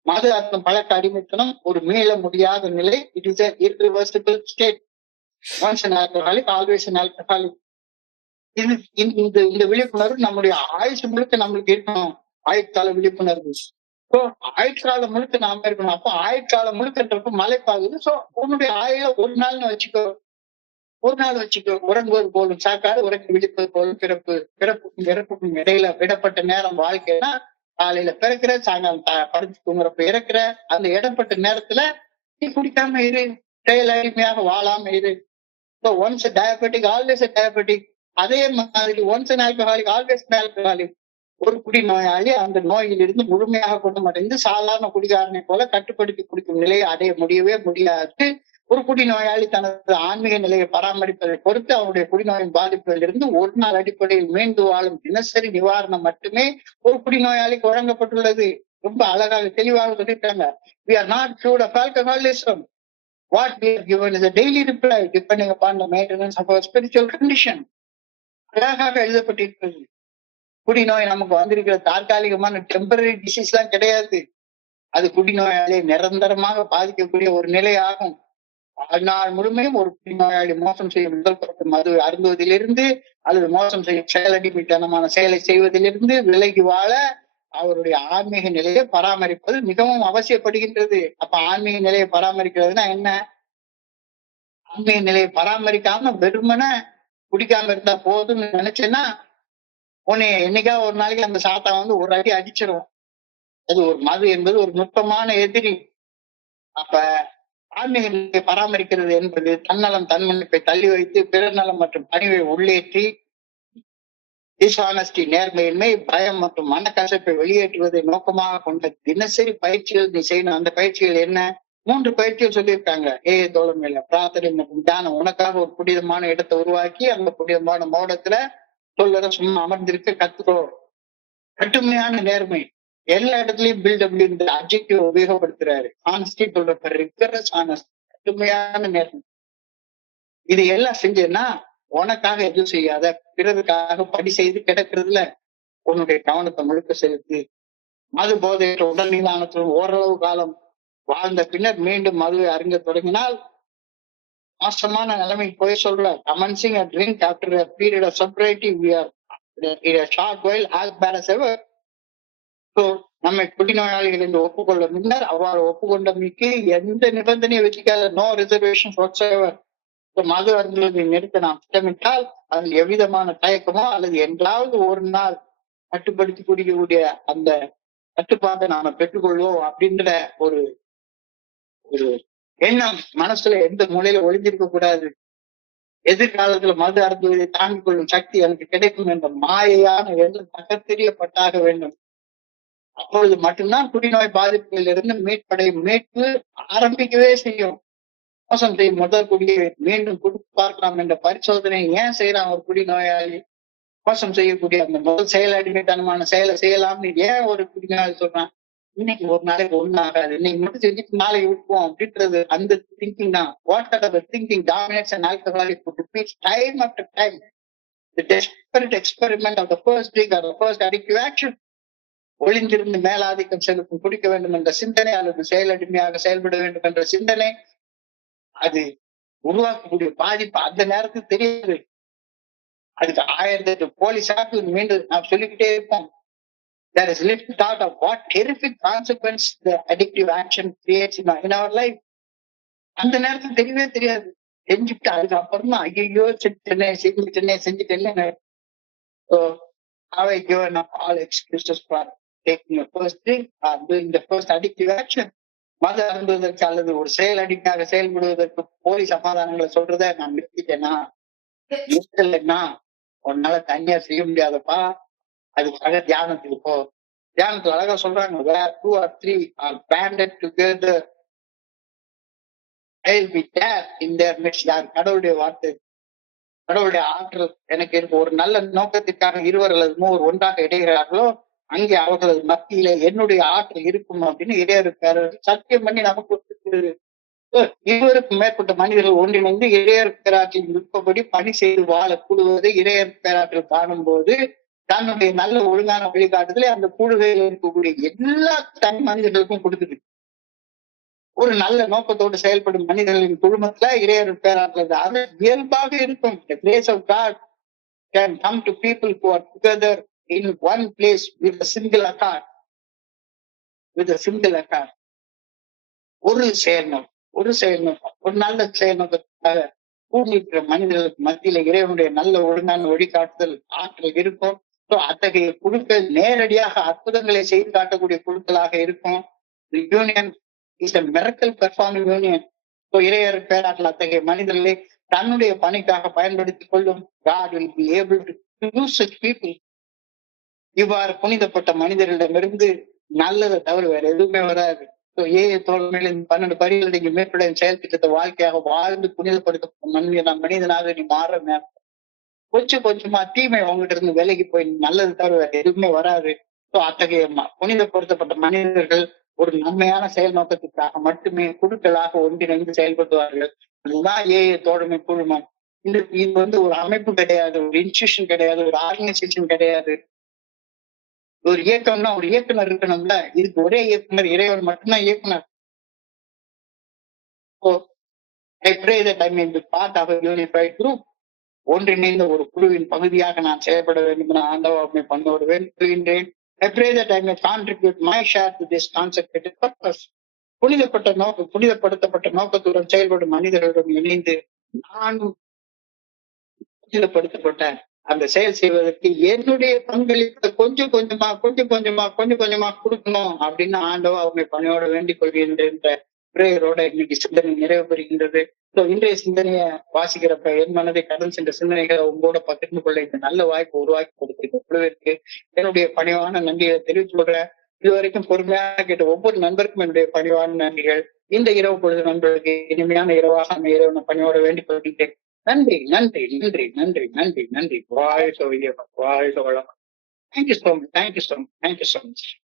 மது அர்த்தம் பழக்க அடிமைத்தனம் ஒரு மீள முடியாத நிலை. It is irreversible state. Once an alcoholic, always an alcoholic. இந்த விழிப்புணர்வு நம்முடைய ஆயுசு முழுக்க நம்மளுக்கு இருக்கணும். ஆயுட்கால விழிப்புணர்வு. ஆயுட்காலம் முழுக்க நாம இருக்கணும். அப்போ ஆயுட்காலம் முழுக்கன்றப்ப மலைப்பாகுது. உன்னுடைய ஆயுள ஒரு நாள்னு வச்சுக்கோ. உறங்குவது போலும் சாக்காடு, உறங்கி விழிப்பது போலும் பிறப்பு. பிறப்புக்கும் இறப்புக்கும் இடையில விடப்பட்ட நேரம் வாழ்க்கைன்னா, காலையில பிறக்கிற, சாயங்காலம் படுத்து தூங்குறப்ப இறக்குற. அந்த இடப்பட்ட நேரத்துல நீ குடிக்காம இரு, செயல் அடிமையாக வாழாம இரு. Once diabetic, always diabetic. அதே மாதிரி once an alcoholic, always alcoholic. ஒரு குடிநோயாளி அந்த நோயிலிருந்து முழுமையாக குணமடைந்து சாதாரண குடிகாரனை போல கட்டுப்படுத்தி குடிக்கும் நிலையை அடைய முடியவே முடியாது. ஒரு குடிநோயாளி தனது ஆன்மீக நிலையை பராமரிப்பதை பொறுத்து அவருடைய குடிநோயின் பாதிப்புகளிலிருந்து ஒரு நாள் அடிப்படையில் மீண்டு வாழும் தினசரி நிவாரணம் மட்டுமே ஒரு குடிநோயாளிக்கு வழங்கப்பட்டுள்ளது. ரொம்ப அழகாக தெளிவாக சொல்லிட்டாங்க. We are not cured of alcoholism. What we are given is a daily reply depending upon the maintenance of our spiritual condition. அழகாக எழுதப்பட்டிருக்கிறது. குடிநோய் நமக்கு வந்திருக்கிற தற்காலிகமான டெம்பரரி டிசீஸ் எல்லாம் கிடையாது. அது குடிநோயாளியை நிரந்தரமாக பாதிக்கக்கூடிய ஒரு நிலை ஆகும். வாழ்நாள் முழுமையும் ஒரு குடிநோயாளி மோசம் செய்யும் முதல் பொருட்கள் மது அருந்துவதிலிருந்து அல்லது மோசம் செய்யும் செயலடிமைத்தனமான செயலை செய்வதிலிருந்து விலகி வாழ அவருடைய ஆன்மீக நிலையை பராமரிப்பது மிகவும் அவசியப்படுகின்றது. அப்ப ஆன்மீக நிலையை பராமரிக்கிறதுனா என்ன? ஆன்மீக நிலையை பராமரிக்காம வெறுமன குடிக்காம இருந்தா போதும்னு நினைச்சேன்னா, உன்னை என்னைக்கா ஒரு நாளைக்கு அந்த சாத்தா ஒரு அடி அடிச்சிடும். அது ஒரு மது என்பது ஒரு நுட்பமான எதிரி. அப்ப ஆன்மீக நிலையை பராமரிக்கிறது என்பது தன்னலம் தன்மன்னிப்பை தள்ளி வைத்து பிறர் நலம் மற்றும் பணிவை உள்ளேற்றி டிஸ்ஆனஸ்டி, நேர்மையின்மை, பயம் மற்றும் மனக்கசப்பை வெளியேற்றுவதை நோக்கமாக கொண்ட தினசரி பயிற்சிகள் நீ செய்யணும். அந்த பயிற்சிகள் என்ன? 3 பயிற்சிகள் சொல்லியிருக்காங்க. தோழமையில பிரார்த்தனை மற்றும் தியானம். உனக்காக ஒரு புனிதமான இடத்தை உருவாக்கி அந்த புனிதமான மோடத்துல சொல்லுற சும்மா அமர்ந்திருக்க கத்துக்கோ. கட்டுமையான நேர்மை. எல்லா இடத்துலயும் பில்ட் அப்படின்ற அப்ஜெக்டிவ் உபயோகப்படுத்துறாரு. ஆனஸ்டி சொல்றப்ப ரிகரஸ் ஆனஸ்ட், கட்டுமையான நேர்மை. இது எல்லாம் செஞ்சேன்னா உனக்காக எதுவும் செய்யாத, பிறருக்காக படி செய்து கிடக்கிறதுல உன்னுடைய கவனத்தை முழுக்க செலுத்து. மது போதையற்ற உடல் நிதானத்துடன் ஓரளவு காலம் வாழ்ந்த பின்னர் மீண்டும் மதுவை அருங்க தொடங்கினால் மோசமான நிலைமைக்கு போய் சொல்ற. Commencing a drink after a period of sobriety we are in a short while as bad as ever. So நம்மை குடிநோயாளிகள் என்று ஒப்புக்கொள்ள முன்னர் அவ்வாறு ஒப்புக்கொண்டமைக்கு எந்த நிபந்தனையும் வச்சுக்காத, நோ ரிசர்வேஷன் whatsoever. மது அருந்துவதை நிறுத்த நாம் திட்டமிட்டால் அதில் எவ்விதமான தயக்கமோ அல்லது என்றாவது ஒரு நாள் கட்டுப்படுத்தி குடிக்கக்கூடிய அந்த கட்டுப்பாட்டை நாம பெற்றுக்கொள்வோம் அப்படின்ற ஒரு ஒரு எண்ணம் மனசுல எந்த மூலையில ஒளிஞ்சிருக்க கூடாது. எதிர்காலத்துல மது அருந்துவதை தாங்கிக் கொள்ளும் சக்தி எனக்கு கிடைக்கும் என்ற மாயையான எண்ணம் தகர்த்தெறியப்பட்டாக வேண்டும். அப்பொழுது மட்டும்தான் குடிநோய் பாதிப்புகளில் இருந்து மீட்பு ஆரம்பிக்கவே செய்யும். மோசம் செய்யும் முதல் குடியை மீண்டும் குடித்து பார்க்கலாம் என்ற பரிசோதனை ஏன் செய்யறான் ஒரு குடிநோயாளி? மோசம் செய்யக்கூடிய அந்த முதல் செயல் அடிமைத்தனமான செயலை செய்யலாம்னு ஏன் ஒரு குடிநோயாளி சொல்றான்? இன்னைக்கு ஒரு நாளைக்கு ஒண்ணு ஆகாது, இன்னைக்கு மட்டும் செஞ்சுட்டு நாளைக்கு விட்டுவோம் அப்படின்றது அந்த திங்கிங் தான். What are the thinking dominates and alcoholic who repeats time after time the desperate experiment of the first drink or the first addictive action. ஒளிந்திருந்து மேலாதிக்கம் செலுத்தும் குடிக்க வேண்டும் என்ற சிந்தனை அல்லது செயலடிமையாக செயல்பட வேண்டும் என்ற சிந்தனை, அது உருவாக்கக்கூடிய பாதிப்பு அந்த நேரத்துக்கு தெரியாது. அதுக்கு 1008 போலீஸாக்கு மீண்டும் நாம் சொல்லிக்கிட்டே இருப்போம். There is little thought of what terrific consequence the addictive action creates in our life. அந்த நேரத்துக்கு தெரியவே தெரியாது. செஞ்சுட்டு அதுக்கப்புறம் தான் ஐயோ செஞ்சுட்டேன்னு. So have I given up all excuses for taking a first drink or doing the first addictive action? மது அருந்துவதற்கு அல்லது ஒரு செயல் அடிமையாக செயல்படுவதற்கு போலி சமாதானங்களை சொல்றத நான் நிறுத்திட்டேன்னா, நிறுத்தலைன்னா உன்னால தனியா செய்ய முடியாதப்பா, அதுக்காக தியானத்துக்கு போ. தியானத்துல அழகா சொல்றாங்க, where 2 or 3 are banded together I'll be there in their midst. யார்? கடவுளுடைய வார்த்தை, கடவுளுடைய ஆற்றல் எனக்கு இருக்கு. ஒரு நல்ல நோக்கத்திற்காக 2 அல்லது 3 ஒன்றாக இடைகிறார்களோ அங்கே அவர்களது மத்தியில என்னுடைய ஆற்றல் இருக்கும் அப்படின்னு இறையருக்காரு சத்தியம் பண்ணி நமக்கு 2க்கும் மேற்பட்ட மனிதர்கள் ஒன்றிணைந்து இறையற்பேராற்றில் இருப்பபடி பணி செய்து வாழ கூடுவதை இறையற்பேராற்றில் காணும் போது தன்னுடைய நல்ல ஒழுங்கான வழிகாட்டுதலை அந்த கூடுகையில் இருக்கக்கூடிய எல்லா தனி மனிதர்களுக்கும் கொடுக்குது. ஒரு நல்ல நோக்கத்தோடு செயல்படும் மனிதர்களின் குழுமத்துல இறையற்பேராற்றல் அது இயல்பாக இருக்கும். The grace of God can come to people who are together in one place with a single accord. ஒரு செயல்நோக்கம், ஒரு நல்ல செயல்நோக்கத்துக்காக கூடியிருக்கிற மனிதர்களுக்கு மத்தியில இறைவனுடைய நல்ல ஒழுங்கான வழிகாட்டுதல் ஆற்றல் இருக்கும். அத்தகைய குழுக்கள் நேரடியாக அற்புதங்களை செய்து காட்டக்கூடிய குழுக்களாக இருக்கும். Union is a miracle performing union. இறையர் பேராற்றல் அத்தகைய மனிதர்களை தன்னுடைய பணிக்காக பயன்படுத்திக் கொள்ளும். God will be able to use such people. இவ்வாறு புனிதப்பட்ட மனிதர்களிடமிருந்து நல்லதை தவிர வேற எதுவுமே வராது. தோழமையில 12 படிகள் நீங்க மேற்பட செயல் திட்டத்தை வாழ்க்கையாக வாழ்ந்து புனிதப்படுத்த மனிதனாக நீ மாற நேரம் கொஞ்சம் கொஞ்சமா தீமை அவங்ககிட்ட இருந்து விலகி போய் நல்லது தவிர வேற எதுவுமே வராது. அத்தகைய புனிதப்படுத்தப்பட்ட மனிதர்கள் ஒரு நன்மையான செயல் நோக்கத்திற்காக மட்டுமே குழுக்களாக ஒன்றிணைந்து செயல்படுவார்கள். அதுதான் தோழமை குழுமம். இது ஒரு அமைப்பு கிடையாது, ஒரு இன்ஸ்டிடியூஷன் கிடையாது, ஒரு ஆர்கனைசேஷன் கிடையாது. ஒரு இயக்கம்னா ஒரு இயக்குனர் இருக்கணும்ல, இதுக்கு ஒரே இயக்குனர் இறைவன் மட்டும்தான் இயக்குனர். I pray that I may be part of a unified group. ஒன்றிணைந்த ஒரு குழுவின் பகுதியாக நான் செயல்பட வேண்டும் என ஆண்டவரை பண்ணோடு வேண்டுகின்றேன். I pray that I may contribute my share to this consecrated purpose. புனிதப்படுத்தப்பட்ட நோக்கத்துடன் செயல்படும் மனிதர்களுடன் இணைந்து நானும் புனிதப்படுத்தப்பட்ட அந்த செயல் செய்வதற்கு என்னுடைய பங்களிப்பை கொஞ்சம் கொஞ்சமா கொடுக்கணும் அப்படின்னு ஆண்டவா அவங்க பணியோட வேண்டிக் கொள்கின்ற பிரேயரோட இன்னைக்கு சிந்தனை நிறைவு பெறுகின்றது. இன்றைய சிந்தனையை வாசிக்கிறப்ப என் மனதை கடல் சென்ற சிந்தனைகளை உங்களோட பகிர்ந்து கொள்ள இந்த நல்ல வாய்ப்பு உருவாக்கி கொடுத்திருக்க குழுவிற்கு என்னுடைய பணிவான நன்றியை தெரிவித்துக் கொள்றேன். இதுவரைக்கும் பொறுமையாக கேட்ட ஒவ்வொரு நண்பருக்கும் என்னுடைய பணிவான நன்றிகள். இந்த இரவு பொழுது நண்பர்களுக்கு இனிமையான இரவாக அமைய பணியோட வேண்டிக் கொள்கின்றேன். நன்றி நன்றி நன்றி நன்றி நன்றி நன்றி. வாழ்க வையகம், வாழ்க வளம். Thank you so much, thank you so much, thank you so much.